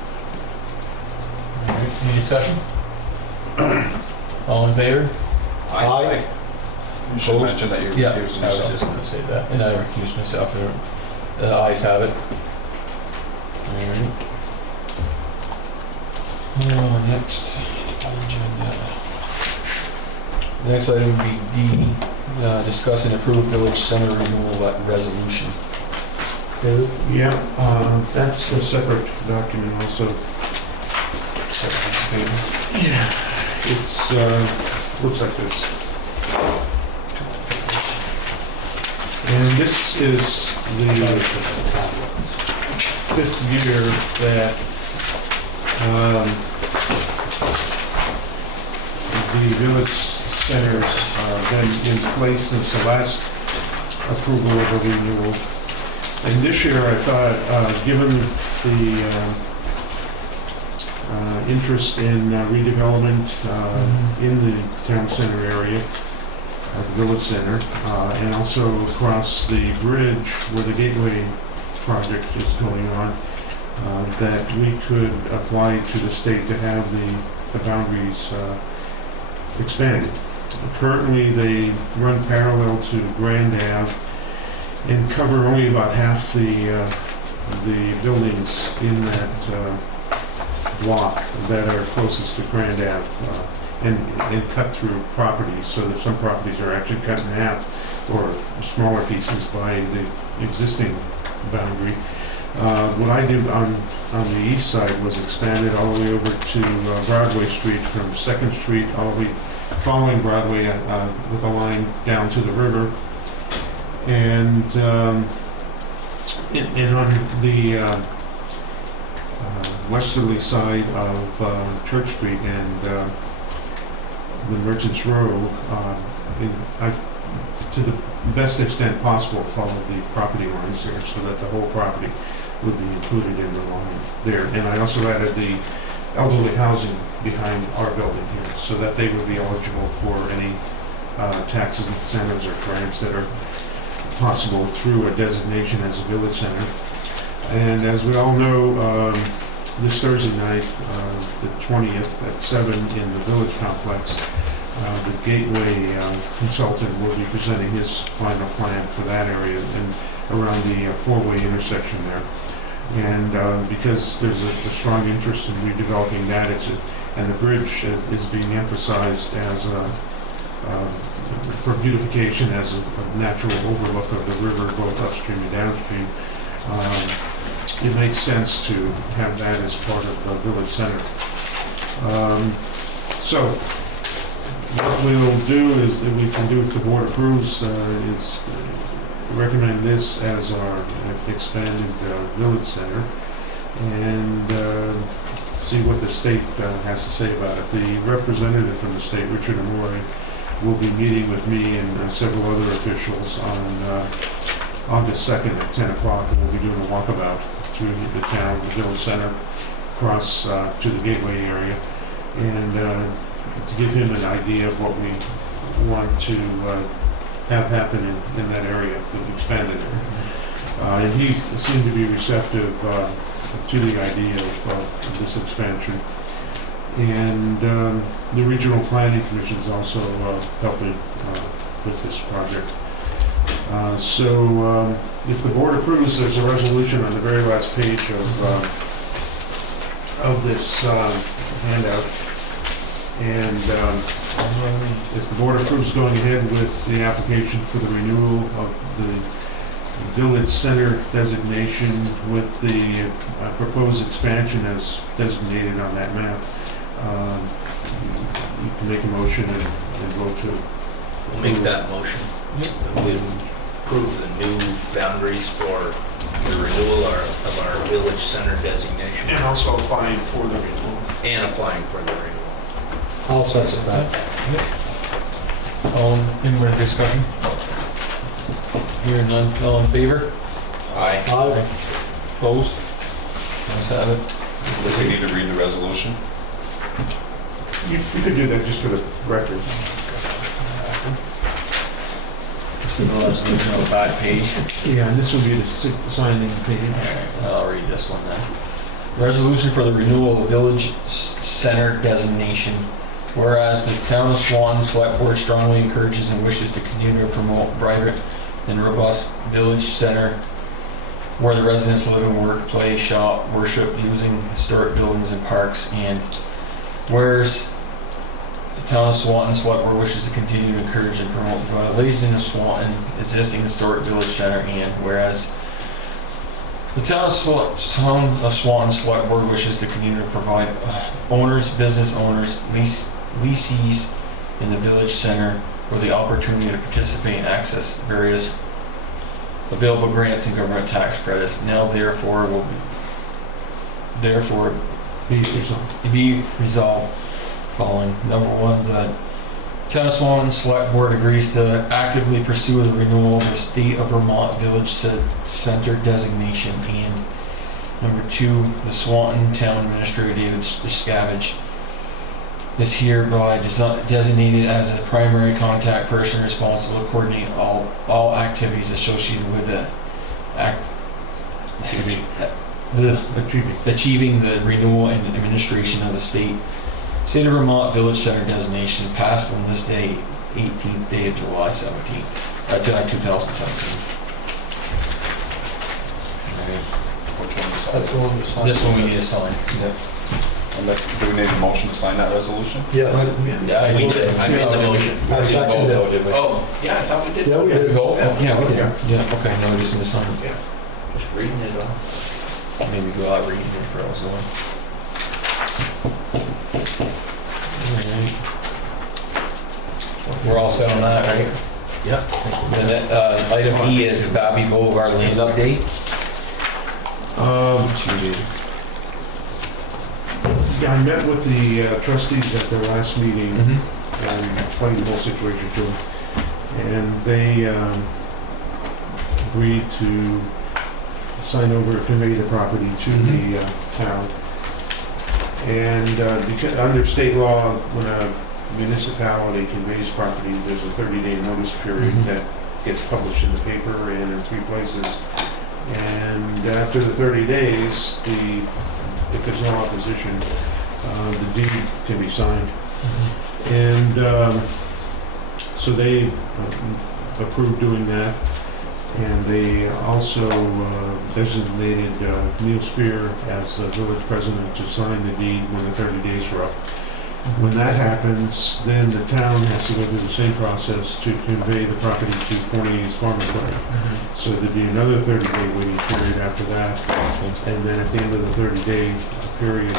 All right, any discussion? All in favor? Aye. You should mention that you're Yeah, recusing I was yourself. just gonna say that, and I recuse myself. The ayes have it. All right. Next agenda. The next item would be D, discuss and approve village center renewal resolution. Yeah, that's a separate document also. Yeah, it's, looks like this. And this is the fifth year that the village center's been in place since the last approval of a renewal. And this year I thought, given the interest in redevelopment in the town center area, the village center, and also across the bridge where the Gateway project is going on, that we could apply to the state to have the boundaries expanded. Currently, they run parallel to Grand Ave and cover only about half the buildings in that block that are closest to Grand Ave, and cut through properties, so that some properties are actually cut in half or smaller pieces by the existing boundary. What I did on the east side was expanded all the way over to Broadway Street from 2nd Street all the way following Broadway with a line down to the river. And on the westerly side of Church Street and the Merchants Row, I, to the best extent possible, followed the property lines there so that the whole property would be included in the line there. And I also added the elderly housing behind our building here so that they would be eligible for any taxes, incentives, or grants that are possible through a designation as a village center. And as we all know, this Thursday night, the 20th at 7 in the Village Complex, the Gateway consultant will be presenting his final plan for that area and around the four-way intersection there. And because there's a strong interest in redeveloping that, and the bridge is being emphasized as for beautification as a natural overlook of the river, both upstream and downstream. It makes sense to have that as part of the village center. So what we'll do is, if we can do if the board approves, is recommend this as our expanded village center and see what the state has to say about it. The representative from the state, Richard Amore, will be meeting with me and several other officials on August 2nd at 10 o'clock, and we'll be doing a walkabout through the town, the village center, across to the Gateway area, and to give him an idea of what we want to have happen in that area, the expanded area. And he seemed to be receptive to the idea of this expansion. And the Regional Planning Commission is also helping with this project. So if the board approves, there's a resolution on the very last page of this handout. And if the board approves going ahead with the application for the renewal of the village center designation with the proposed expansion as designated on that map, you can make a motion and vote to. We'll make that motion. That we approve the new boundaries for the renewal of our village center designation. And also applying for the renewal. And applying for the renewal. I'll second that. Any more discussion? Hearing none, all in favor? Aye. Aye. Opposed? Ayes have it. Does he need to read the resolution? You could do that just for the record. This is the resolution on the back page. Yeah, and this will be the signing page. Alright, I'll read this one then. Resolution for the renewal of village center designation. Whereas the town of Swanton Selectboard strongly encourages and wishes to continue to promote vibrant and robust village center where the residents live and work, play, shop, worship, using historic buildings and parks, and whereas the town of Swanton Selectboard wishes to continue to encourage and promote violation of Swanton existing historic village center, and whereas the town of Swanton Selectboard wishes to continue to provide owners, business owners, leasees in the village center with the opportunity to participate and access various available grants and government tax credits. Now therefore be resolved following. Number one, the town of Swanton Select Board agrees to actively pursue the renewal of the state of Vermont village center designation, and number two, the Swanton town administrator David Scavage is hereby designated as a primary contact person responsible to coordinate all activities associated with achieving the renewal and administration of the state of Vermont village center designation passed on this day, 18th day of July 2017. Which one is That's the one you signed. This one we need to sign. Yep. Do we need a motion to sign that resolution? Yes. Yeah, we did. I made the motion. I seconded it. Oh, Yeah, I thought we did. Yeah, we did did. we go? Oh, yeah, we did. Yeah, okay, no, we just need to sign it. Just reading it off. Maybe go out reading it for us. Alright. We're all set on that, right? Yeah. Then, item E is Bobby Boulevard land update. Yeah, I met with the trustees at their last meeting Mm-hmm. and explained the whole situation to them. And they agreed to sign over, convey the property to the town. And because under state law, when a municipality conveys property, there's a 30-day notice period Mhm. that gets published in the paper and in 3 places. And after the 30 days, if there's no opposition, the deed can be signed. And so they approved doing that. And they also designated Neil Spear as the village president to sign the deed when the 30 days were up. When that happens, then the town has to go through the same process to convey the property to 48's Farm Equipment. So there'd be another 30-day waiting period after that. And then at the end of the 30-day period,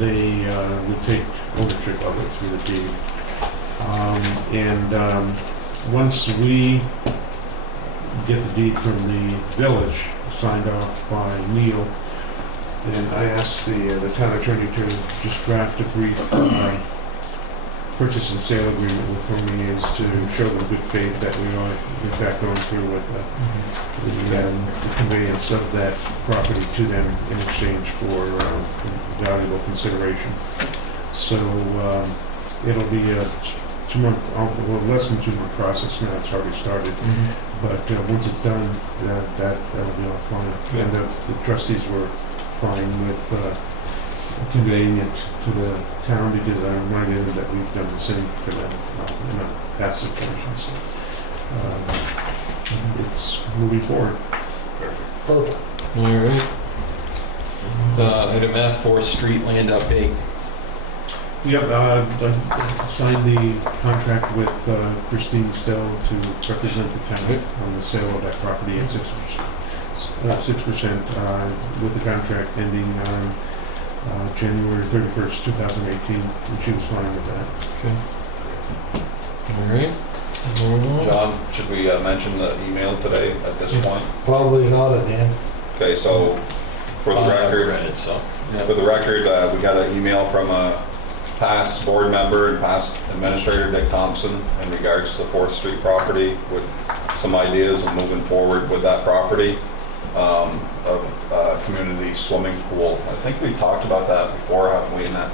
they would take ownership of it through the deed. Once we get the deed from the village signed off by Neil, then I asked the town attorney to just draft a brief purchase and sale agreement with Vermont to show them good faith that we are in fact going through with the conveyance of that property to them in exchange for valuable consideration. So it'll be a 2-month, well, less than 2-month process now. It's already started. But once it's done, that'll be all fine. And the trustees were fine with conveying it to the town because I reminded them that we've done the same for them in a past situation. So it's moving forward. Perfect. All right. Item F, 4th Street land update. Yep, I signed the contract with Christine Stell to represent the town on the sale of that property at 6% with the contract ending on January 31st, 2018, and she was fine with that. All right. John, should we mention the email today at this point? Probably not, Dan. Okay, so for the record, So, we got an email from a past board member and past administrator Dick Thompson in regards to the 4th Street property with some ideas of moving forward with that property, of a community swimming pool. I think we talked about that before, haven't we, in that,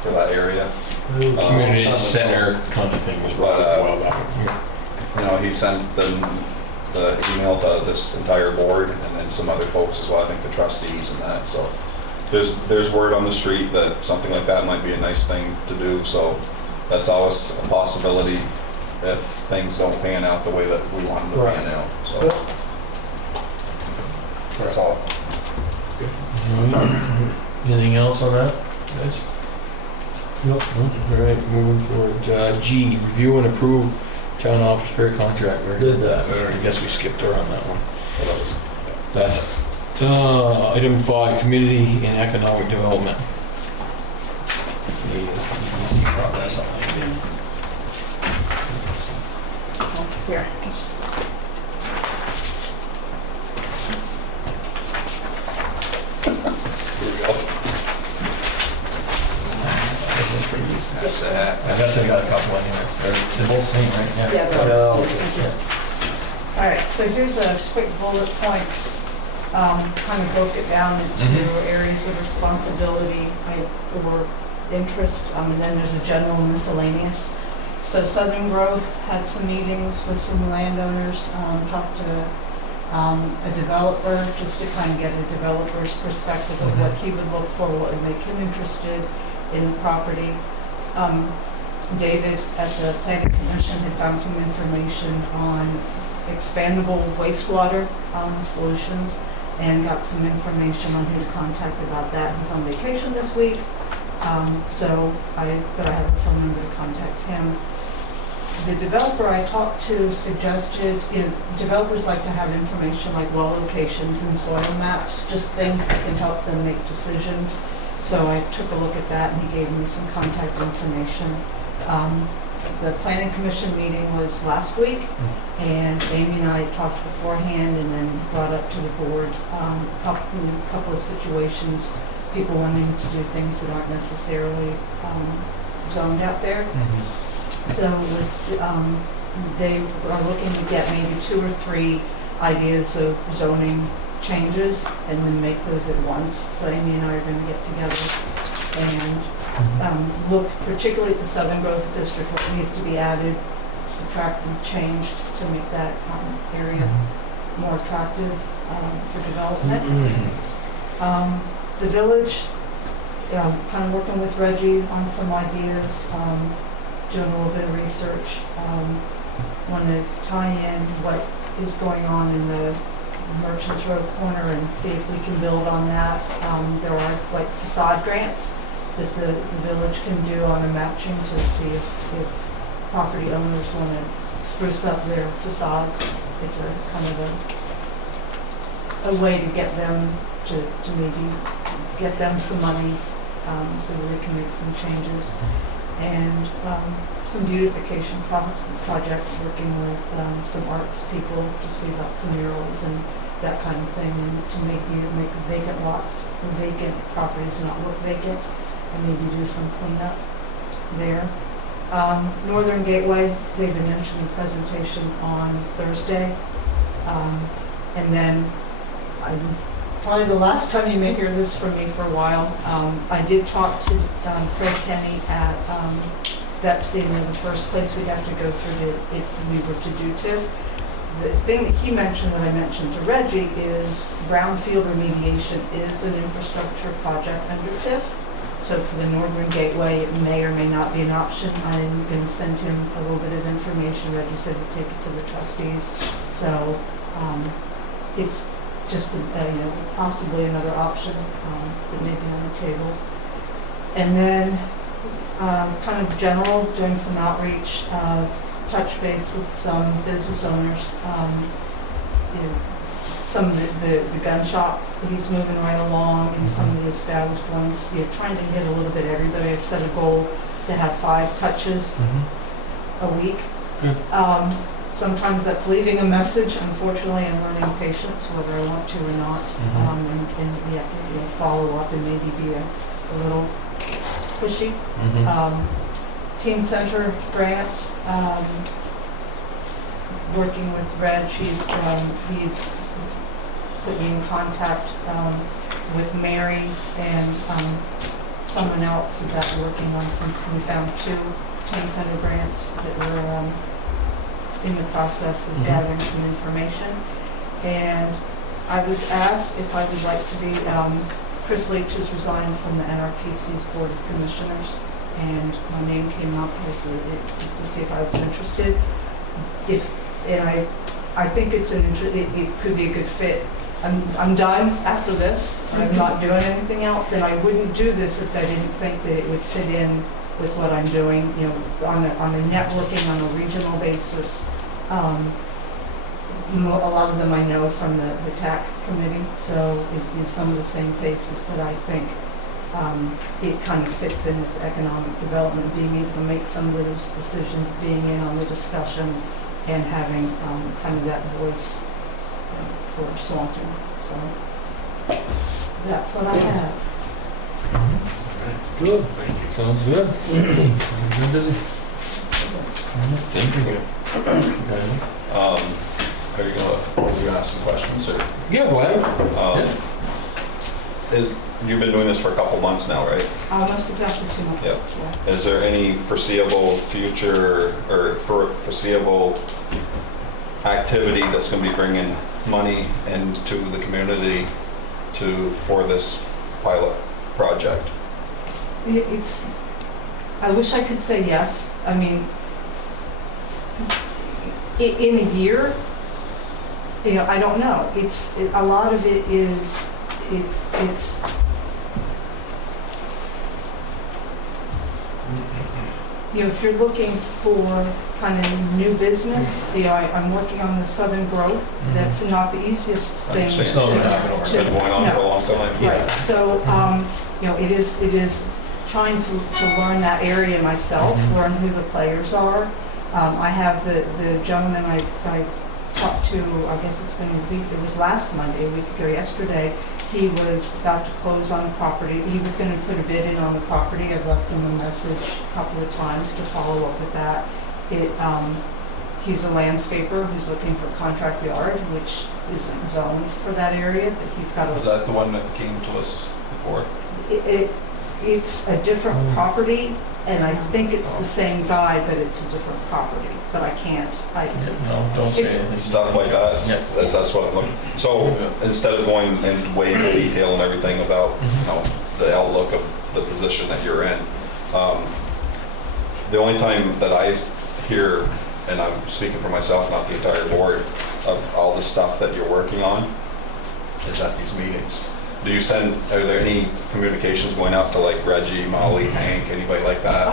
for that area? Community center kind of thing was brought up a while back. You know, he sent the email to this entire board and then some other folks as well, I think the trustees and that, so. There's word on the street that something like that might be a nice thing to do, so that's always a possibility if things don't pan out the way that we want them to pan out, so. That's all. Anything else on that, guys? Nope. All right, moving forward. G, review and approve town office repair contract. Did that. I guess we skipped around that one. That's it. Item 5, community and economic development. EDC progress on that. Here. I guess I got a couple anyways. They're both same, right? Yeah, Yeah. all right, so here's a quick bullet points, kind of broke it down into areas of responsibility or interest, and then there's a general miscellaneous. So Southern Growth had some meetings with some landowners, talked to a developer, just to kind of get a developer's perspective of what he would look for, what would make him interested in the property. David at the Planning Commission had found some information on expandable wastewater solutions and got some information on who to contact about that. He's on vacation this week, but I have a phone number to contact him. The developer I talked to suggested, developers like to have information like well locations and soil maps, just things that can help them make decisions. So I took a look at that and he gave me some contact information. The Planning Commission meeting was last week, and Amy and I talked beforehand and then brought up to the board a couple of situations, people wanting to do things that aren't necessarily zoned out there. So they are looking to get maybe 2 or 3 ideas of zoning changes and then make those at once. So Amy and I are going to get together and look particularly at the Southern Growth District, what needs to be added, subtracted, changed to make that area more attractive for development. The village, kind of working with Reggie on some ideas, doing a little bit of research. Want to tie in what is going on in the Merchants Road corner and see if we can build on that. There are like facade grants that the village can do on a matching to see if property owners want to spruce up their facades. It's a kind of a way to get them to maybe get them some money so that they can make some changes. And some beautification projects, working with some arts people to see about some murals and that kind of thing, and to make vacant lots, vacant properties not look vacant, and maybe do some cleanup there. Northern Gateway, David mentioned the presentation on Thursday, and then probably the last time you may hear this from me for a while, I did talk to Fred Kenny at Bepsy, and the first place we'd have to go through if we were to do TIF. The thing that he mentioned that I mentioned to Reggie is brownfield remediation is an infrastructure project under TIF. So for the Northern Gateway, it may or may not be an option. I'm going to send him a little bit of information. Reggie said to take it to the trustees. So it's just possibly another option that may be on the table. And then kind of general, doing some outreach, touch base with some business owners. Some of the gun shop, he's moving right along, and some of the established ones, trying to hit a little bit everybody. I've set a goal to have 5 touches a week. Sometimes that's leaving a message. Unfortunately, I'm learning patience, whether I want to or not, and follow up and maybe be a little pushy. Mhm. Teen Center grants, working with Reg, he put me in contact with Mary and someone else about working on some, we found 2 Teen Center grants that were in the process of Mhm. gathering some information. And I was asked if I would like to be, Chris Leach has resigned from the NRPC's Board of Commissioners, and my name came up as to see if I was interested. I think it's it could be a good fit. I'm done after this. I'm not doing anything else, and I wouldn't do this if I didn't think that it would fit in with what I'm doing, you know, on a networking, on a regional basis. A lot of them I know from the TAC committee, so it is some of the same faces, but I think it kind of fits in with economic development, being able to make some of those decisions, being in on the discussion, and having kind of that voice for Swanton. So that's what I have. Good. Sounds good. You're busy. Thank you. Okay. Are you gonna ask some questions or? Yeah, go ahead. You've been doing this for a couple months now, right? Almost exactly 2 months. Yep. Yeah. Is there any foreseeable future or foreseeable activity that's going to be bringing money into the community for this pilot project? I wish I could say yes. I mean, in a year, you know, I don't know. A lot of it is, it's you know, if you're looking for kind of new business, you know, I'm working on the Southern Growth. That's not the easiest thing. It's not happening. It's been going on for a long time. Right. So, you know, it is trying to learn that area myself, learn who the players are. I have the gentleman I talked to, I guess it's been a week, it was last Monday, a week ago yesterday. He was about to close on a property. He was going to put a bid in on the property. I've left him a message a couple of times to follow up with that. He's a landscaper who's looking for contract yard, which isn't zoned for that area, but he's got a... Was that the one that came to us before? It's a different property, and I think it's the same guy, but it's a different property. But I can't. No, don't say anything. Stuff like that. Yeah. That's what I'm looking. So instead of going into way into detail and everything about the outlook of the position that you're in, the only time that I hear, and I'm speaking for myself, not the entire board, of all the stuff that you're working on, is at these meetings. Are there any communications going out to like Reggie, Molly, Hank, anybody like that?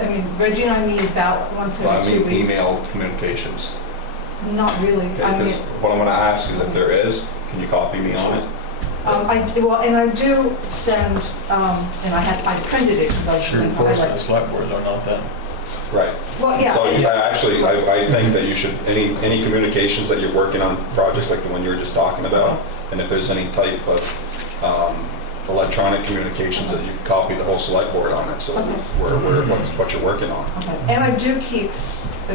I mean, Reggie and I meet about once every 2 weeks. Email communications. Not really. Because what I'm going to ask is if there is, can you copy me on it? I do send, and I printed it because I was Sure, doing of course, the highlights. select board, though, not them. Right. Well, yeah. So I think that you should, any communications that you're working on, projects like the one you were just talking about, and if there's any type of electronic communications that you copy the whole select board on it, so we're what you're working on. Okay. And I do keep a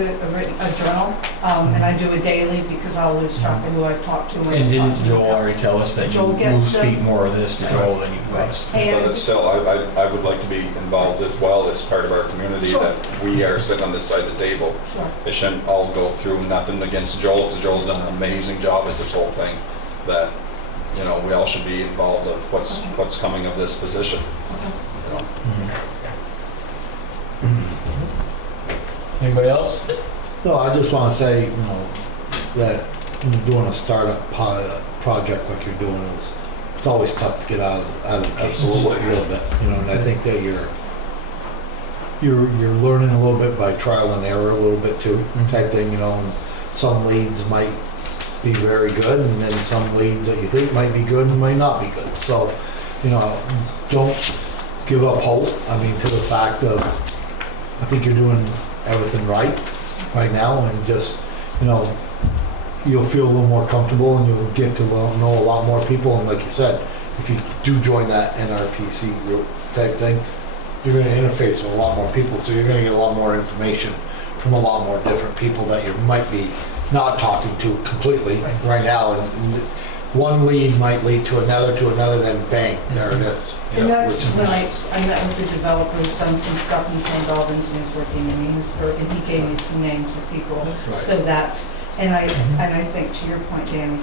journal, and I do a daily because I'll lose track of who I've talked to. And didn't Joel already tell us that Joel you will gets speak more of this to Joel than you to us? But it's still, I would like to be involved as well as part of our community, Sure. that we are sitting on this side of the table. Sure. It shouldn't all go through, nothing against Joel, because Joel's done an amazing job at this whole thing, that, you know, we all should be involved of what's coming of this position, you know. Anybody else? No, I just want to say, you know, that when you're doing a startup project like you're doing, it's always tough to get out of the gates a little bit, you know, and I think that you're learning a little bit by trial and error a little bit too, type thing, you know, and some leads might be very good, and then some leads that you think might be good and might not be good. So, you know, don't give up hope. I mean, to the fact of, I think you're doing everything right now, and just, you know, you'll feel a little more comfortable, and you'll get to know a lot more people. And like you said, if you do join that NRPC group type thing, you're gonna interface with a lot more people, so you're gonna get a lot more information from a lot more different people that you might be not talking to completely right now. And one lead might lead to another, then bang, there it is. And that's Which is when nice. I met with the developer who's done some stuff in St. Albans and he's working in Amesburg, and he gave me some names of people. Right. So that's, and I think to your point, Danny,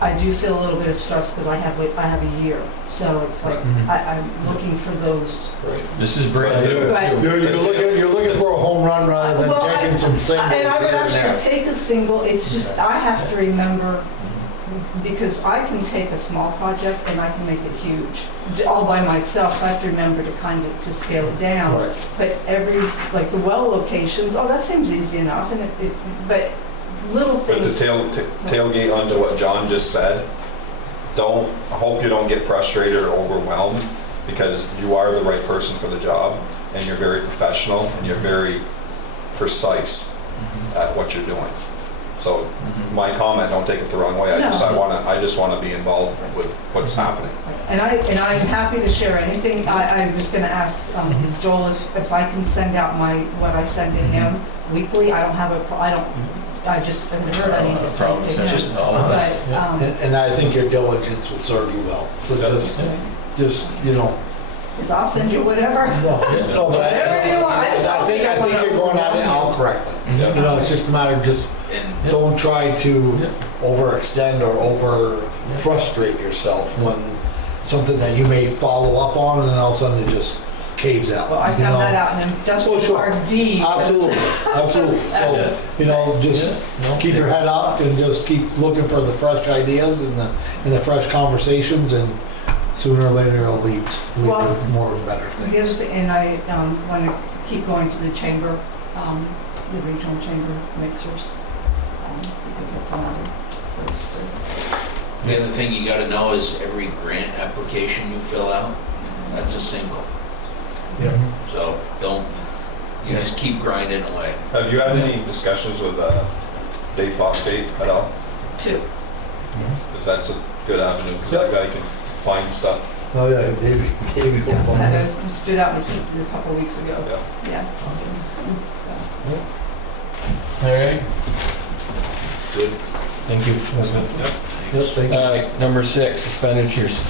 I do feel a little bit of stress because I have a year. So it's like, Mhm. I'm looking for those. This is brand new. Right. You're looking for a home run rather than Well, taking some singles And I would here and there. actually take a single, it's just, I have to remember, because I can take a small project and I can make it huge, all by myself, so I have to remember to kind of, to scale it down. Right. But like the well locations, oh, that seems easy enough, and but little But to things. tailgate onto what John just said, I hope you don't get frustrated or overwhelmed, because you are the right person for the job, and you're very professional, and you're very precise at what you're doing. So my comment, don't take it the wrong way, I just wanna be involved with what's happening. And I'm happy to share anything. I was gonna ask Joel if I can send out what I send to him weekly. I don't have I just haven't heard I need to send it to him. But, And I think your diligence will serve you well. So just, because I'll send you whatever. No, but Whatever you want. I think you're going at it all correctly. It's just a matter of just don't try to overextend or over frustrate yourself when something that you may follow up on and then all of a sudden it just caves out. Well, I found that out in industrial RD. Absolutely. So, just keep your head up and just keep looking for the fresh ideas and the fresh conversations, and sooner or later it'll lead to more and better The things. other thing, and I want to keep going to the chamber, the regional chamber mixers, because that's another place to. The other thing you gotta know is every grant application you fill out, that's a single. So you just keep grinding away. Have you had any discussions with Dave Fossgate at all? Two. Because that's a good avenue, because that guy can find stuff. Oh, yeah, Davey will phone me. That stood out in the heat a couple of weeks ago. Yeah. All right, Good. thank you, Elizabeth. Yep, thank you. All right, number 6, expenditures.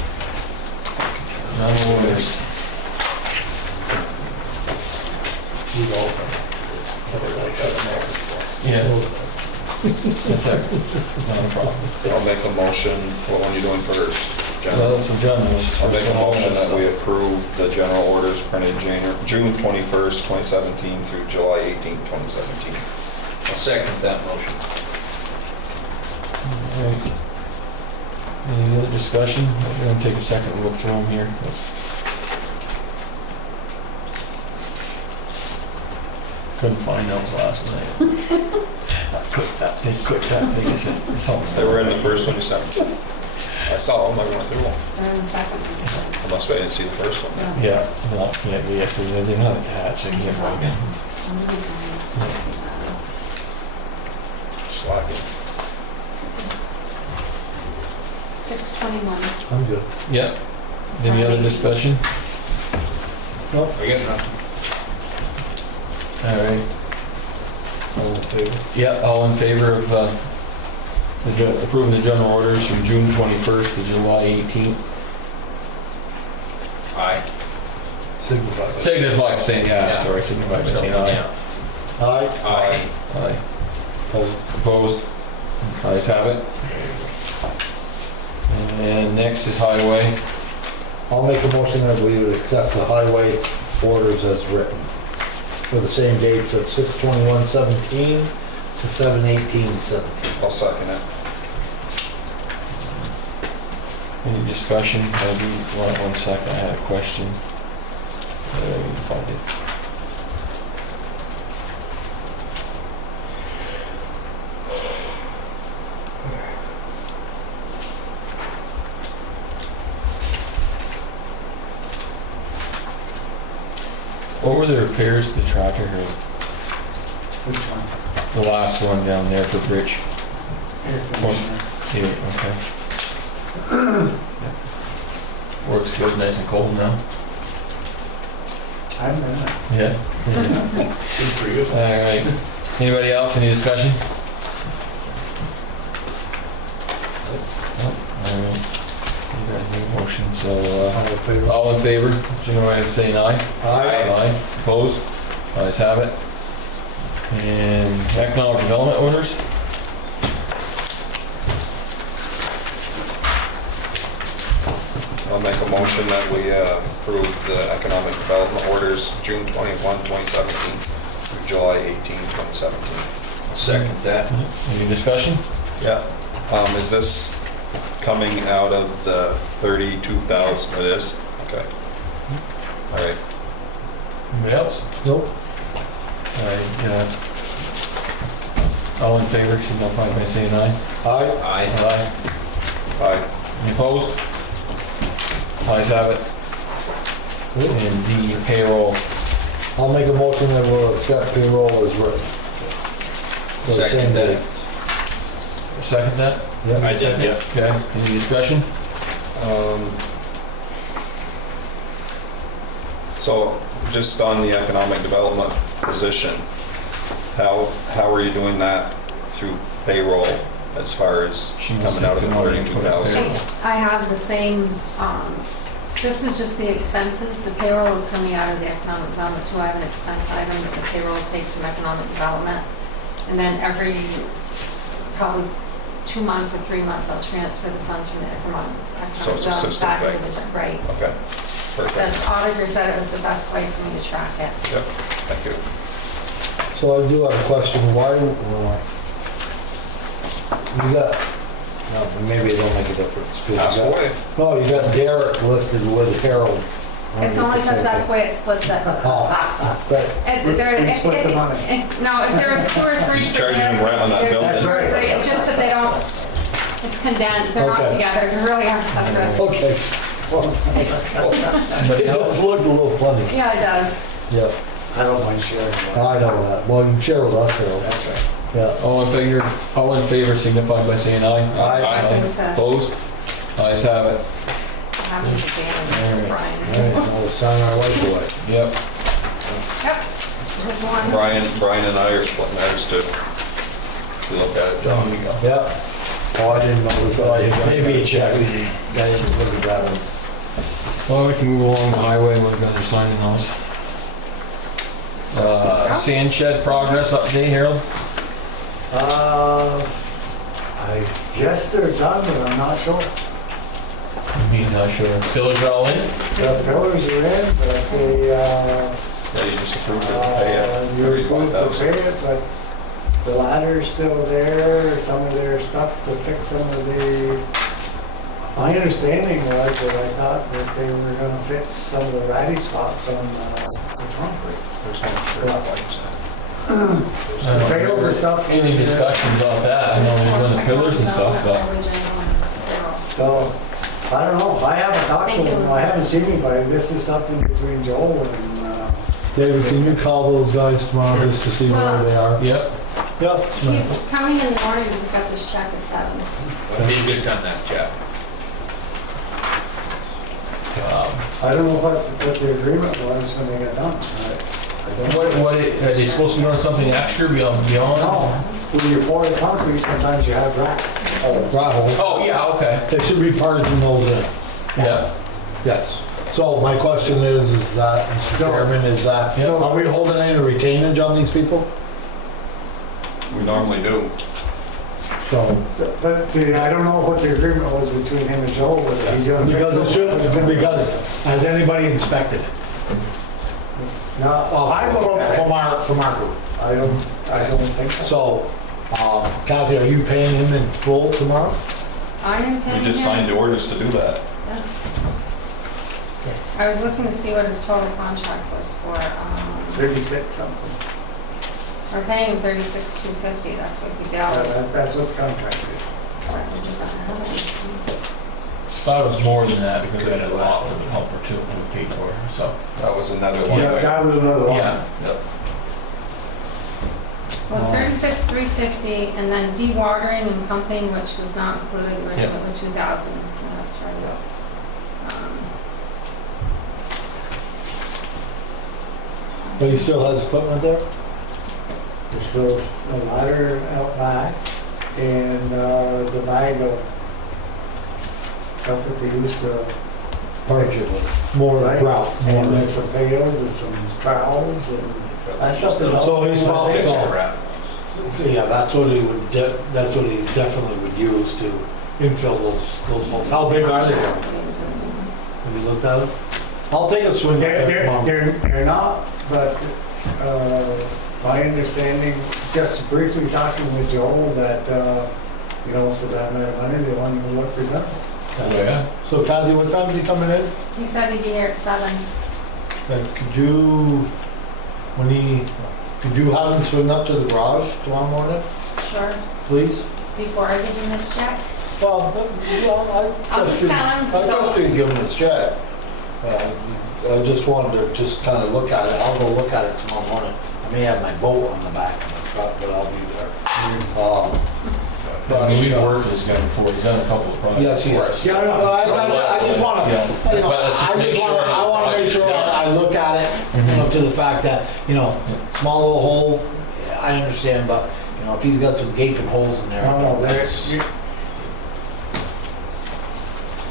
Non-orders. You go. Yeah. That's it. Not a problem. I'll make a motion, what one are you doing first? Well, General? that's some general. I'll make a motion that we approve the general orders printed June 21st, 2017 through July 18th, 2017. I'll second that motion. All right. Any other discussion? I'm going to take a second to look through them here. Couldn't find those last night. Click that, they said, it's all. They were in the first one you sent. I saw them, I went through them. They're in the second. Unless I didn't see the first one. Yeah, no, yes, they're not attached, I can't find them. Some of these ones. Slacking. 621. I'm good. Yep, any other discussion? I got nothing. All right. All in favor? Yeah, all in favor of approving the general orders from June 21st to July 18th? Aye. Signify. Signify by saying, sorry, signify by saying aye. Aye. Aye. Aye. Opposed? Opposed? Ayes have it. And next is highway. I'll make a motion that we would accept the highway orders as written for the same dates of 6/21/17 to 7/18/17. I'll second it. Any discussion? I do, one second, I had a question. I need to find it. What were the repairs to the tractor? Which one? The last one down there for Bridge. Yeah, okay. Works good, nice and cold now. I'm gonna. Yeah. Good for you. All right. Anybody else? Any discussion? All right. You guys need a motion, so, all in favor, signify by saying aye. Aye. Opposed? Ayes have it. And economic development orders? I'll make a motion that we approve the economic development orders June 21, 2017 through July 18, 2017. Second that. Any discussion? Yeah. Is this coming out of the 32,000? It is? Okay. All right. Anybody else? Nope. All right, all in favor, signify by saying aye. Aye. Aye. Aye. Aye. Any opposed? Ayes have it. And the payroll. I'll make a motion that we'll accept payroll as written. For the same Second that. date. Second that? Yep. I did, yeah. Okay, any discussion? So just on the economic development position, how are you doing that through payroll as far as She must coming out of the have to know you put it 32,000? there. I have the same, this is just the expenses. The payroll is coming out of the economic development too. I have an expense item that the payroll takes from economic development. And then every, probably 2 months or 3 months, I'll transfer the funds from the economic So it's a development system back thing. into the, right. Okay, perfect. The auditor said it was the best way for me to track it. Yep, thank you. So I do have a question, why, you got, no, maybe it don't make a difference. 'cause you Ask got- away. No, you got Derek listed with Harold. It's only because that's the way it splits it. Oh, but, We split the money. No, if there was 2 or 3. He's for charging Derek, rent on that they're- building. That's right. Right, it's just that they don't, it's condensed, they're not Okay. together, they really are separate. okay. Anybody It else? just looked a little funny. Yeah, it does. Yeah, I don't mind sharing. I know that. Well, you can share with us, Harold. That's right. Yeah. All in favor, signify by saying aye. Aye. Happens to Opposed? Ayes have it. happen to Dan and All Brian. right, we'll sign our life away. Yep. Yep, there's one. Brian and I are splitting ours too. We look at it, John. Yep. Oh, I didn't notice that. Maybe a check. I didn't look at that one. Well, we can move along the highway when you guys are signing those. Sand shed progress update, Harold? I guess they're done, but I'm not sure. You mean, not sure. Pillars are all in? The pillars are in, but they, Yeah, you just approved it. Pay it. you're supposed to 31,000. pay it, but the ladder's still there, some of their stuff to fix some of the, my understanding was that I thought that they were gonna fix some of the ratty spots on the concrete. There's no, Yeah. like you said. I don't Trails remember and stuff. Any discussion about that? I know they're doing the pillars and stuff, but So, I don't know, I haven't talked to them, I haven't seen anybody, this is something between Joel and, David, can you call those guys tomorrow just to see where they are? yep. Yep. He's coming in the morning, we got this check at 7. Well, he did done that, Jeff. I don't know what the agreement was when they got done. I don't know. What, are they supposed to be doing something extra beyond? No, when you pour the concrete, sometimes you have rack. Oh, gravel. Oh, yeah, okay. They should be parting those in. Yeah. Yes. So my question is that, Mr. So- Chairman, is that, so- are we holding any retainage on these people? We normally do. So, But see, I don't know what the agreement was between him and Joel, whether he's gonna. because it fix shouldn't, because has anybody inspected it? No, I From our group. I don't think so. So, Kathy, are you paying him in full tomorrow? I am paying We just him. signed the orders to do that. Yeah. I was looking to see what his total contract was for, 36 something. we're paying him 36,250, that's what he billed. That's what the contract is. Let me just, I have it, see. Thought it was more than that because we had a lot for the helper too, we paid for, so. That was another one. Yeah, that was another one. Yeah. Yep. Well, it's 36,350, and then dewatering and pumping, which was not included originally, 2,000, that's right. But he still has equipment there? There's still a ladder out back and the bag of stuff that they used to. More Right. grout, more. And there's some pails and some trowels and that stuff is So also. he's probably, so yeah, that's what he would, that's what he definitely would use to infill those holes. How big are they? Have you looked at them? I'll take a swing at that tomorrow. They're not, but my understanding, just briefly talking with Joel, that, for that amount of money, they want to look presentable. Oh, yeah. So Kathy, what time's he coming in? He said he'd be here at 7. And could you have him swing up to the garage tomorrow morning, Sure. please? Before I give him this check. Well, I'll just tell him to I trust go. you to give him this check. I just wanted to just kind of look at it. I'll go look at it tomorrow morning. I may have my boat on the back of the truck, but I'll be there. I mean, we've worked with this guy before, he's done a couple of projects. Yes, he for has. us. Yeah, no, I just want to, Yeah. I But let's just make sure I want to make sure I look at it, to the fact that, small little hole, I understand, but, if he's got some gaping holes in there. No,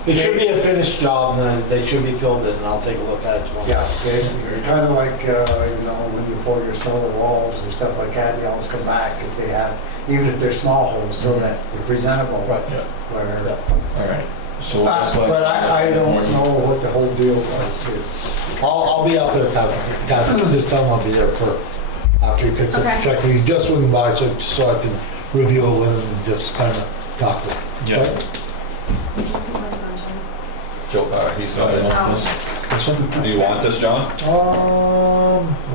It should be a finished job, and they should be filled in, and I'll take a look at it tomorrow. Yeah, it's kind of like, when you pour your cellar walls or stuff like that, you always come back if they have, even if they're small holes, so that they're presentable. Right. Yeah. Where, All right. So but it's like. I don't know what the whole deal was. It's, I'll be up there, Kathy, this time I'll be there after he picks up the Okay. check. He's just swinging by so I can review it with him and just kind of talk with him. Yeah. Okay? Did you put my phone, John? Joe, he's got it. Oh. This one? Do you want this, John?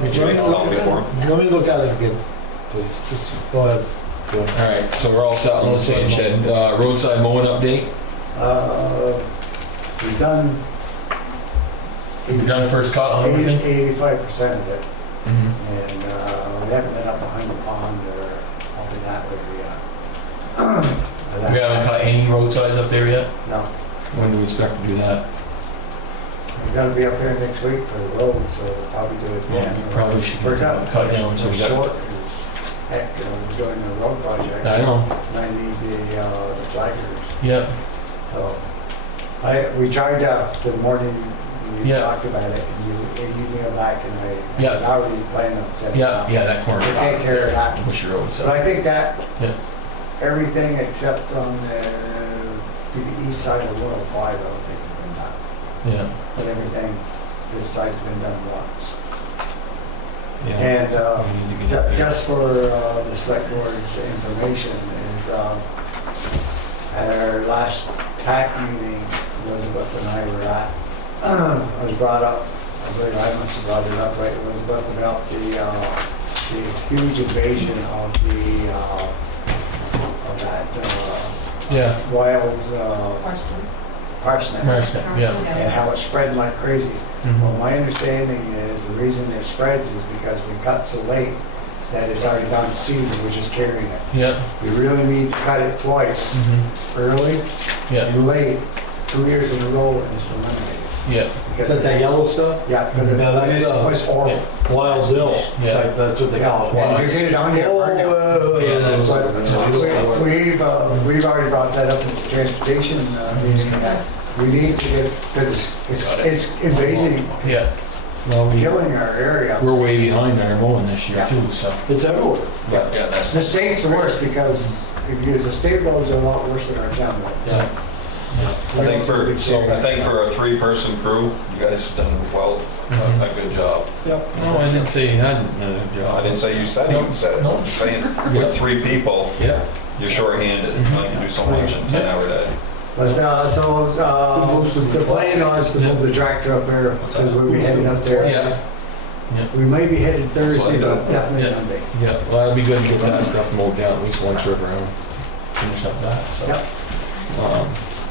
Did you make a copy for him? Let me look at it again, please. Just go ahead. Go ahead. All right, so we're all set on the sand shed. Roadside mowing update? we've done. We've done first cut on everything? 85% of it, Mhm. and we haven't been up behind the pond or up in that area yet. We haven't cut any roadsides up there yet? No, When do we expect to do that? we've got to be up here next week for the road, so we'll probably do it then. Probably should We're get cut down, so We're we got. short as heck, we're doing a road project. I know, And I need the flaggers. yeah, So, we tried the morning we Yeah. talked about it, and you emailed back, and Yeah. I already planned on setting it yeah, up. yeah, that corner. To take care of that. Push your roads But up. I think that Yeah. everything except on the east side of 105, I don't think has been done. Yeah, But everything, this side has been done once. yeah. And We need to get that there. just for the select board's information is, at our last PAC meeting, Elizabeth and I were at, I was brought up, I believe I must have brought it up, right, Elizabeth, about the huge invasion of that Yeah, wild Parsley. parsnip, Marisca, yeah. and how it spread like crazy. Well, Mhm. my understanding is the reason it spreads is because we cut so late that it's already gone to seed, we're just carrying it. Yeah, We really need to cut it twice, mhm, early yeah, and late, 2 years in a row, and it's eliminated. yeah, Is that that yellow stuff? Yeah, because Yeah, that's, it's horrible. Wild bill. Yeah. Like, that's what they call it. And you get it on here, burn it. Oh, Yeah, that's- But we've already brought that up in the transportation meeting, that we need to get, because it's invading, yeah. Well, killing our area. we're way behind on our mowing this year Yeah. too, so. It's everywhere. Yeah, that's. The state's the worst because if you use the state roads are a lot worse than our town roads. Yeah. I think for a three-person crew, you guys have done well, Mhm. a good job. Yep. No, I didn't say you hadn't done a job. I didn't say you said No, you said it, no. I'm just saying, Yeah. with three people, Yeah, you're short-handed, Mhm. you can do so much in 10 hour day. But, the plan was to move the tractor up there, so we'll be heading up there. yeah, We may be headed Thursday, but definitely Yeah. Monday. yeah. Well, that'd be good to get that stuff mowed down at least one trip around. Finish up that, so. Yep.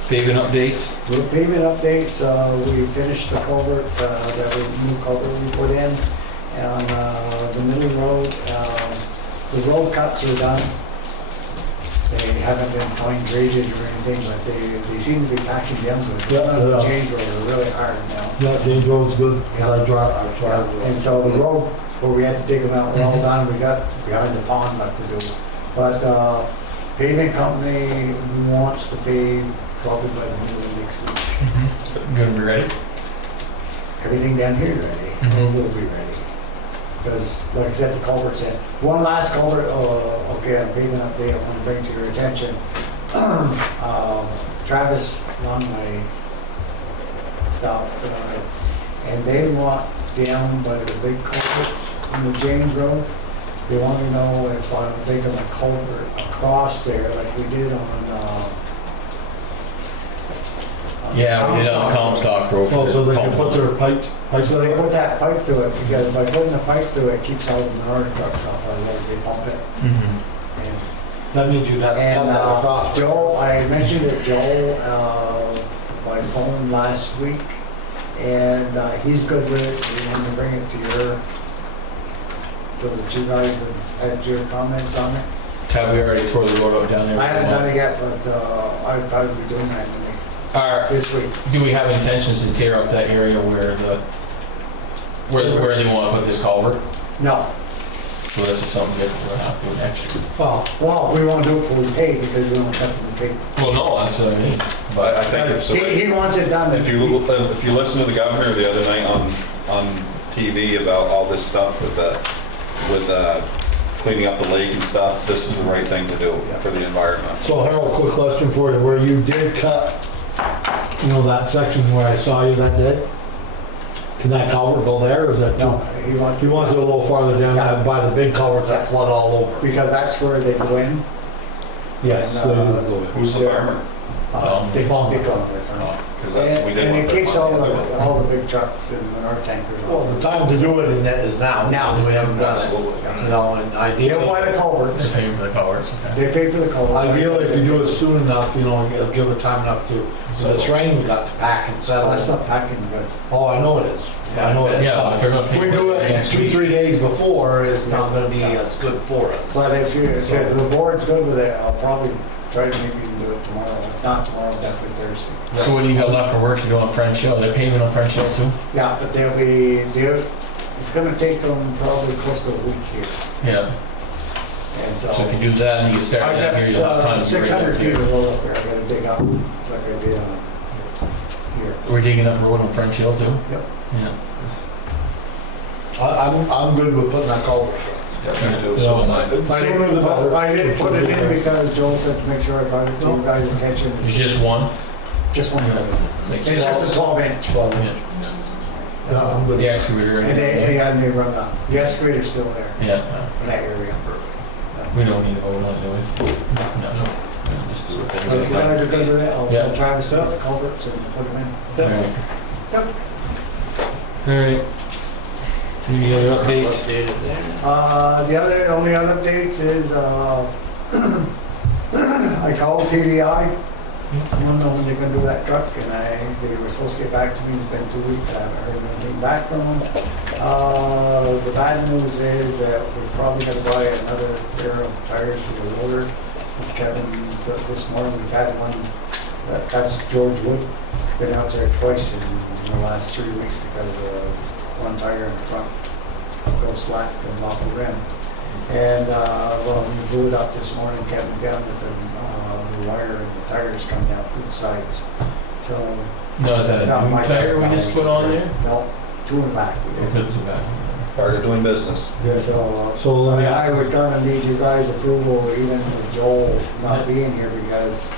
Paving updates? Little pavement updates, we finished the culvert, new culvert we put in on the middle road. The road cuts are done. They haven't been fine graded or anything, but they seem to be packing them good. Yeah, The yeah. change road are really hard now. Yeah, James Road's good. Yeah. I tried with And it. so the road where we had to dig them out, we're all done, we got behind the pond left to do. But paving company wants to pave probably by the middle of next week. Gonna be ready? Everything down here is ready, Mhm. will be ready. Because, like I said, the culvert's in. One last culvert, okay, I'm paving update I want to bring to your attention. Travis Longway stopped, and they want down by the big culverts in the James Road. They want to know if I'm taking a culvert across there like we did on Yeah, we did on Comstock Road. Oh, so they can put their pipes So they through it? put that pipe through it, because by putting the pipe through it, keeps all the manure trucks off, otherwise they pump it. Mhm. And That means you'd have to cut And that across. Joel, I mentioned it, Joel, by phone last week, and he's good with it. We want to bring it to your, so that you guys would add your comments on it. Have we already tore the road out down there? I haven't done it yet, but I'd probably be doing that this week. Do we have intentions to tear up that area where where they want to put this culvert? No, So this is something different we're gonna have to do next year. well, we won't do it before we pay, because we don't have to pay. Well, no, that's what I mean. But I think it's, He wants it done. if you listen to the governor the other night on TV about all this stuff with cleaning up the lake and stuff, this is the right thing to do for the environment. So Harold, quick question for you, where you did cut, that section where I saw you that day? Can that culvert go there, or is that No, too? he wants He wants it a little farther down Yeah. by the big culverts that flood all over. because that's where they go in. Yes, And, they do go in. Who's the farmer? They go in. Because that's, we didn't And want it keeps all to. the big trucks and our tankers. Well, the time to do it is now. Now. We haven't done it. Absolutely. And They don't ideally, buy the They culverts, pay for the culverts, okay. they pay for the culverts. ideally, if you do it soon enough, it'll give it time enough to, so this rain, we got to pack and Oh, settle. that's not packing good. Oh, I know it is. I know it is. Yeah, if they're gonna If pay we for do it it next 2-3 week. days before, it's not gonna be as good for us. But if the board's good with it, I'll probably try to maybe even do it tomorrow. If not tomorrow, definitely Thursday. So what do you got left for work to do on French Hill? They're paving on French Hill too? Yeah, but it's gonna take them probably close to a week here. Yeah. And So if you do that and you can start I that here, you'll have got time to bring 600 it feet up of road up there, I gotta dig up like I did on here. here. We're digging up road on French Hill too? Yep. Yeah. I'm good with putting that culvert. Yeah, me too, Yeah. so am I. The sooner the better. I didn't put it in because Joel said to make sure I brought it to you guys' attention. It's just one? Just one. Makes It's just a 12 inch. Well, Yeah. yeah, I'm good. The excavator. And they had me run up. The excavator's still there Yeah. in that area. We don't need to vote on it, do we? No. Just do it. So if you guys are good with it, Yeah. I'll try to set up the culverts and put them in. All right. Yep. All right. Any other updates? The only other updates is, I called TDI. I don't know when they're gonna do that truck, and they were supposed to get back to me, it's been 2 weeks, I haven't heard anything back from them. The bad news is that we're probably gonna buy another pair of tires for the loader. As Kevin put this morning, we've had one, that's George Wood, been out there twice in the last 3 weeks because one tire in the front goes flat, comes off the rim. And, well, we blew it up this morning, Kevin found that the wire and the tires come down through the sides. So. No, is that No, a new my tire we guy's just put on there? No, 2 in the back. we Or did. put it back? Part of doing business. Yeah, so I would kind of need you guys' approval, even with Joel not being here, because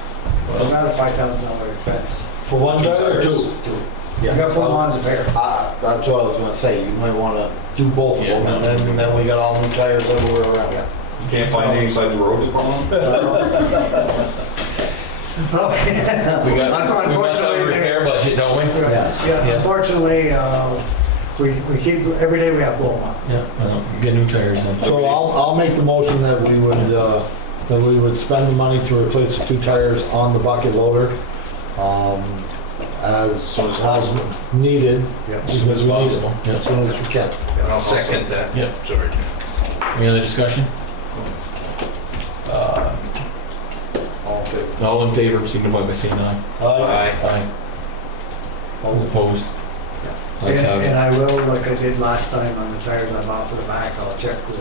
it's about a $5,000 expense. For one tire or two? Two. You gotta put them on as a pair. That's what I was gonna say, you might wanna do both of Yeah. them, and then we got all new tires everywhere around. Yeah. You can't find any side of the road to put on? We got, we must have a repair budget, don't we? Yes. Yeah, Yeah. unfortunately, we keep, every day we have blow 'em up. Yeah, well, get new tires then. So I'll make the motion that we would spend the money to replace the 2 tires on the bucket loader, as needed, Yep. As soon because as we need it possible. Yeah. as soon as we can. I'll second that. Yeah. Sorry. Any other discussion? All in favor, signify by saying aye. Aye. Aye. Aye. All opposed? Let's have And I will, like I did last time on the tires I bought for the back, I'll check with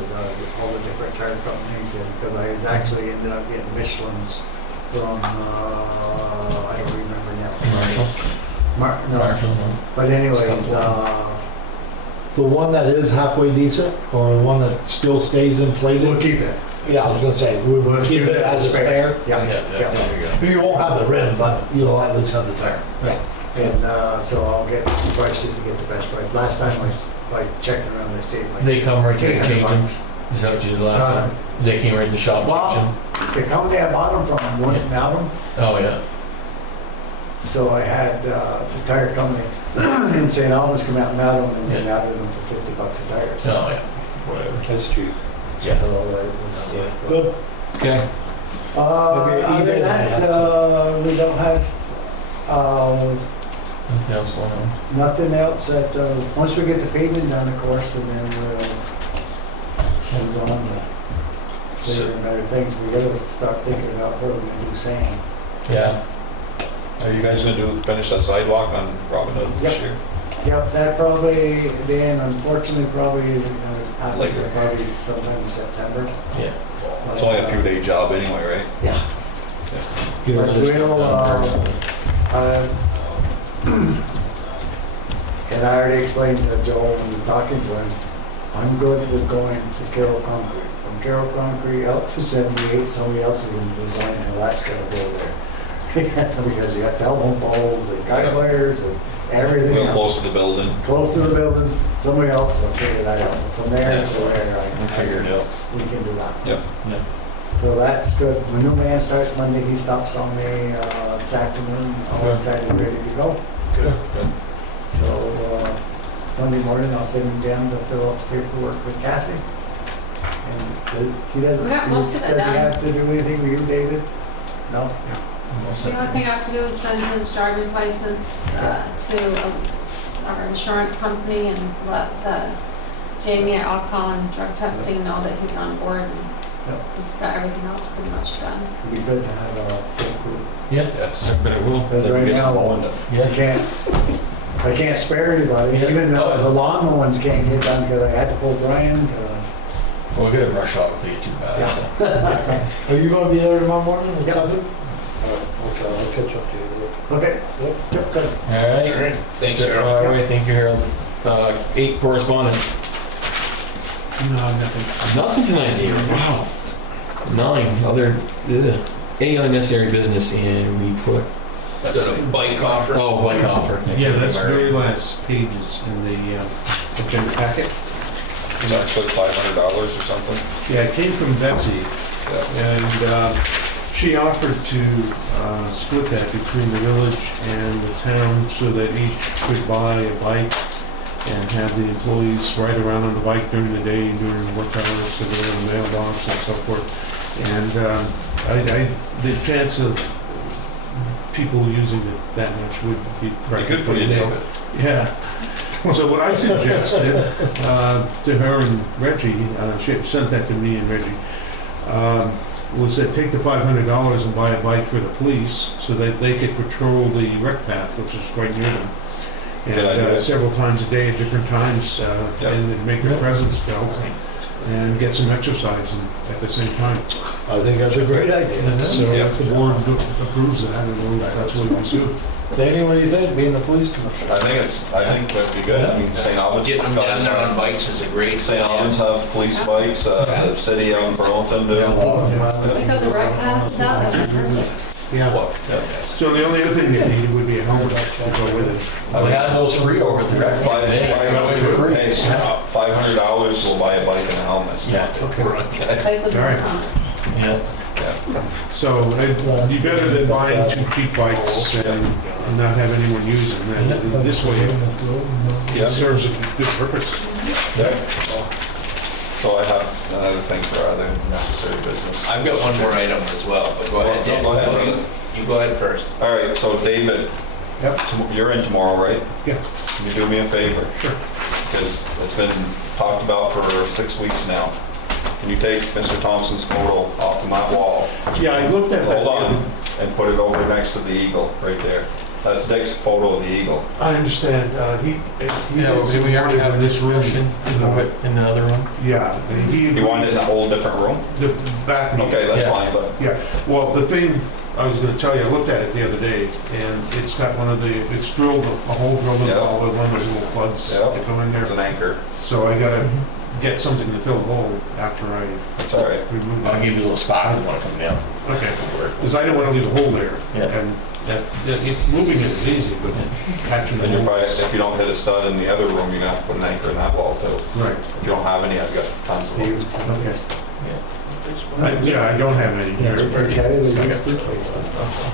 all the different tire companies, and because I was actually ended up getting Michelin's from, I don't remember now. Marshall. No, Marshall, no. but anyways, The one that is halfway decent, or the one that still stays inflated? we'll keep it. Yeah, I was gonna say, we'll keep it as a spare. Yeah, There you go. You won't have the rim, but you'll at least have the tire. Yeah. And so I'll get prices to get the best price. Last time I checking around, they saved like. They come right to the 300 change them? bucks. Is that what you did last time? They came right to the shop, Well- change them? The company I bought them from wouldn't mount them, Oh, yeah. so I had the tire company in St. Albans come out and mount them, and they mounted them for $50 a tire. So Oh, yeah. Whatever. That's cheap. Yeah. it was worth it. Good. Okay. Maybe Other than eBay that, might we don't have Nothing else going on? nothing else at, once we get the pavement done, of course, and then we'll move on to bigger and better things. We gotta start thinking about what we're gonna do sand. Yeah. Are you guys gonna finish that sidewalk on Robin Hood this Yep. year? Yep, that probably, then unfortunately, probably, happen Later. probably sometime in September. Yeah. It's only a few day job anyway, right? Yeah. Get rid of this But we'll, stuff done first. And I already explained to Joel when we were talking to him, I'm good with going to Carroll Concrete. From Carroll Concrete out to 78, somebody else is going to design it, and that's going to go there. Because you got telephone poles and guide wires and everything Real else. close to the building. Close to the building, somebody else will figure that out. From there to there, We'll figure it out. we can do that. Yep. Yeah. So that's good. My new man starts Monday, he stops on me this afternoon, all excited, ready to go. Good, good. So Monday morning, I'll send him down to fill out paperwork with Kathy. And he doesn't. We got most of it Does done. he have to do anything with you, David? No? The only thing I have to do is send his driver's license to our insurance company and let the Jamie at Alcohol and Drug Testing know that he's on board. And Yep. he's got everything else pretty much done. It'd be good to have a full crew. Yeah. Yes. But it will. Because Then we right get some now, mowing done. Yeah. I can't spare anybody. Yeah. Even Oh. the lawn mowings can't get done because I had to pull Brian. Well, we're gonna brush off if they get too bad. so. Are you gonna be there tomorrow morning at Yep. 7? Okay, I'll catch up to you Okay. Yep. Yep, good. All right. Thanks, So, Harold. all right, thank you, Harold. 8 correspondence. No, nothing. Nothing tonight, David. Wow. 9 other. Any unnecessary business, and we put. That's a bike offer. Oh, bike offer. Thank Yeah, you, that's Mary. very last pages in the agenda packet. It's actually $500 or something. Yeah, it came from Betsy, Yeah. and she offered to split that between the village and the town so that each could buy a bike and have the employees ride around on the bike during the day and during work hours, so they're in the mailbox and so forth. And the chance of people using it that much would be Pretty good for you, David. Yeah. So what I suggested to her and Reggie, she sent that to me and Reggie, was that take the $500 and buy a bike for the police so that they could patrol the rec path, which is right near them. Good idea. And several times a day at different times, and make their presence felt and get some exercise at the same time. I think that's a great idea. So if the board approves that, that's what we do. Danny, what do you think, being the police commissioner? I think that'd be good. I mean, St. Albans. Getting them down there on bikes is a great St. Albans have police bikes, the city out in Burlington do. I thought the right path was out there. Yeah. So the only other thing they needed would be a helmet to go with it. We had those free over at the rec. Hey, $500 will buy a bike and a helmet. Yeah. Bike was All right. on. Yeah. So you better than buying 2 cheap bikes and not have anyone use them. And this way it serves a good purpose. So I have another thing for other necessary business. I've got one more item as well, but go ahead, Dan. Go ahead. You go ahead first. All right, so David, you're in tomorrow, right? Yeah. Can you do me a favor? Sure. Because it's been talked about for 6 weeks now. Can you take Mr. Thompson's photo off of my wall? Yeah, I looked at that. Hold on, and put it over next to the eagle, right there. That's Dick's photo of the eagle. I understand, he. Yeah, well, we already have this discussion in the other one. Yeah. You want it in a whole different room? The back. Okay, that's Yeah. fine, but Yeah, well, the thing, I was gonna tell you, I looked at it the other day, and it's got it's drilled, a hole drilled in Yeah. all the windows, little plugs Yeah. that come in there. it's an anchor. So I gotta get something to fill the hole after I It's all right. remove I'll that. give you a little spot if you want to come down. Okay, because I didn't wanna leave a hole there. Yeah. And moving it is easy, but catching the And you're probably, hole. if you don't hit a stud in the other room, you're gonna have to put an anchor in that wall too. Right. If you don't have any, I've got tons of them. Okay. Yeah, I don't have any here.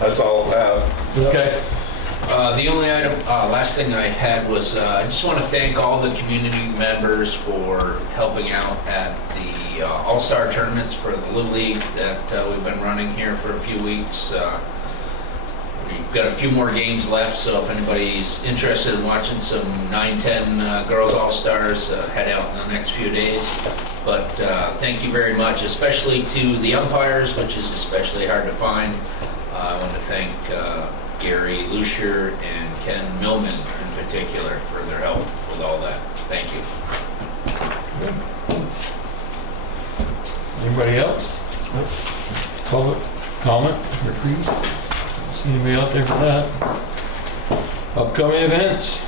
That's all I have. Okay. The only item, last thing I had was, I just want to thank all the community members for helping out at the All-Star tournaments for the Little League that we've been running here for a few weeks. We've got a few more games left, so if anybody's interested in watching some 9-10 girls All-Stars, head out in the next few days. But thank you very much, especially to the umpires, which is especially hard to find. I want to thank Gary Lucier and Ken Millman in particular for their help with all that. Thank you. Anybody else? Public comment, please? See anybody out there for that? Upcoming events,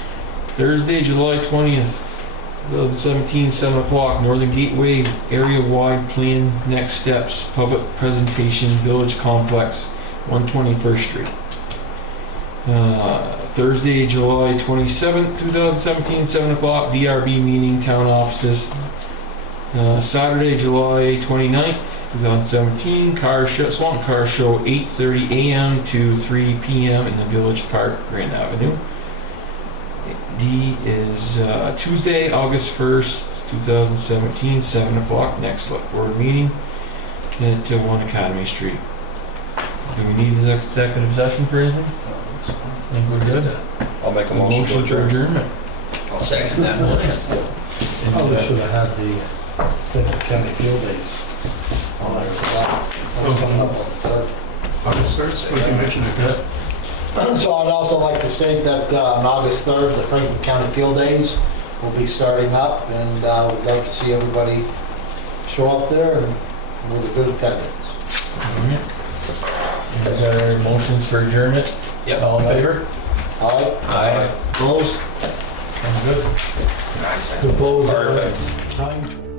Thursday, July 20th, 2017, 7 o'clock, Northern Gateway Area-Wide Plan Next Steps, Public Presentation, Village Complex, 121st Street. Thursday, July 27th, 2017, 7 o'clock, DRB meeting, town offices. Saturday, July 29th, 2017, Swanton Car Show, 8:30 a.m. to 3 p.m. in the Village Park, Grand Avenue. D is Tuesday, August 1st, 2017, 7 o'clock, next select board meeting at 1 Academy Street. Do we need an executive session for anything? I think we're good. I'll make a motion to adjourn. adjournment. I'll second that motion. Probably should have had the Clinton County Field Days on there. That's coming up on the third. August 3rd, like you mentioned it. So I'd also like to state that on August 3rd, the Franklin County Field Days will be starting up, and we'd like to see everybody show up there and with a good attendance. We got any motions for adjournment? Yep. All in favor? All right? Aye. Opposed? I'm good. Nice. To close, Perfect. 9:20.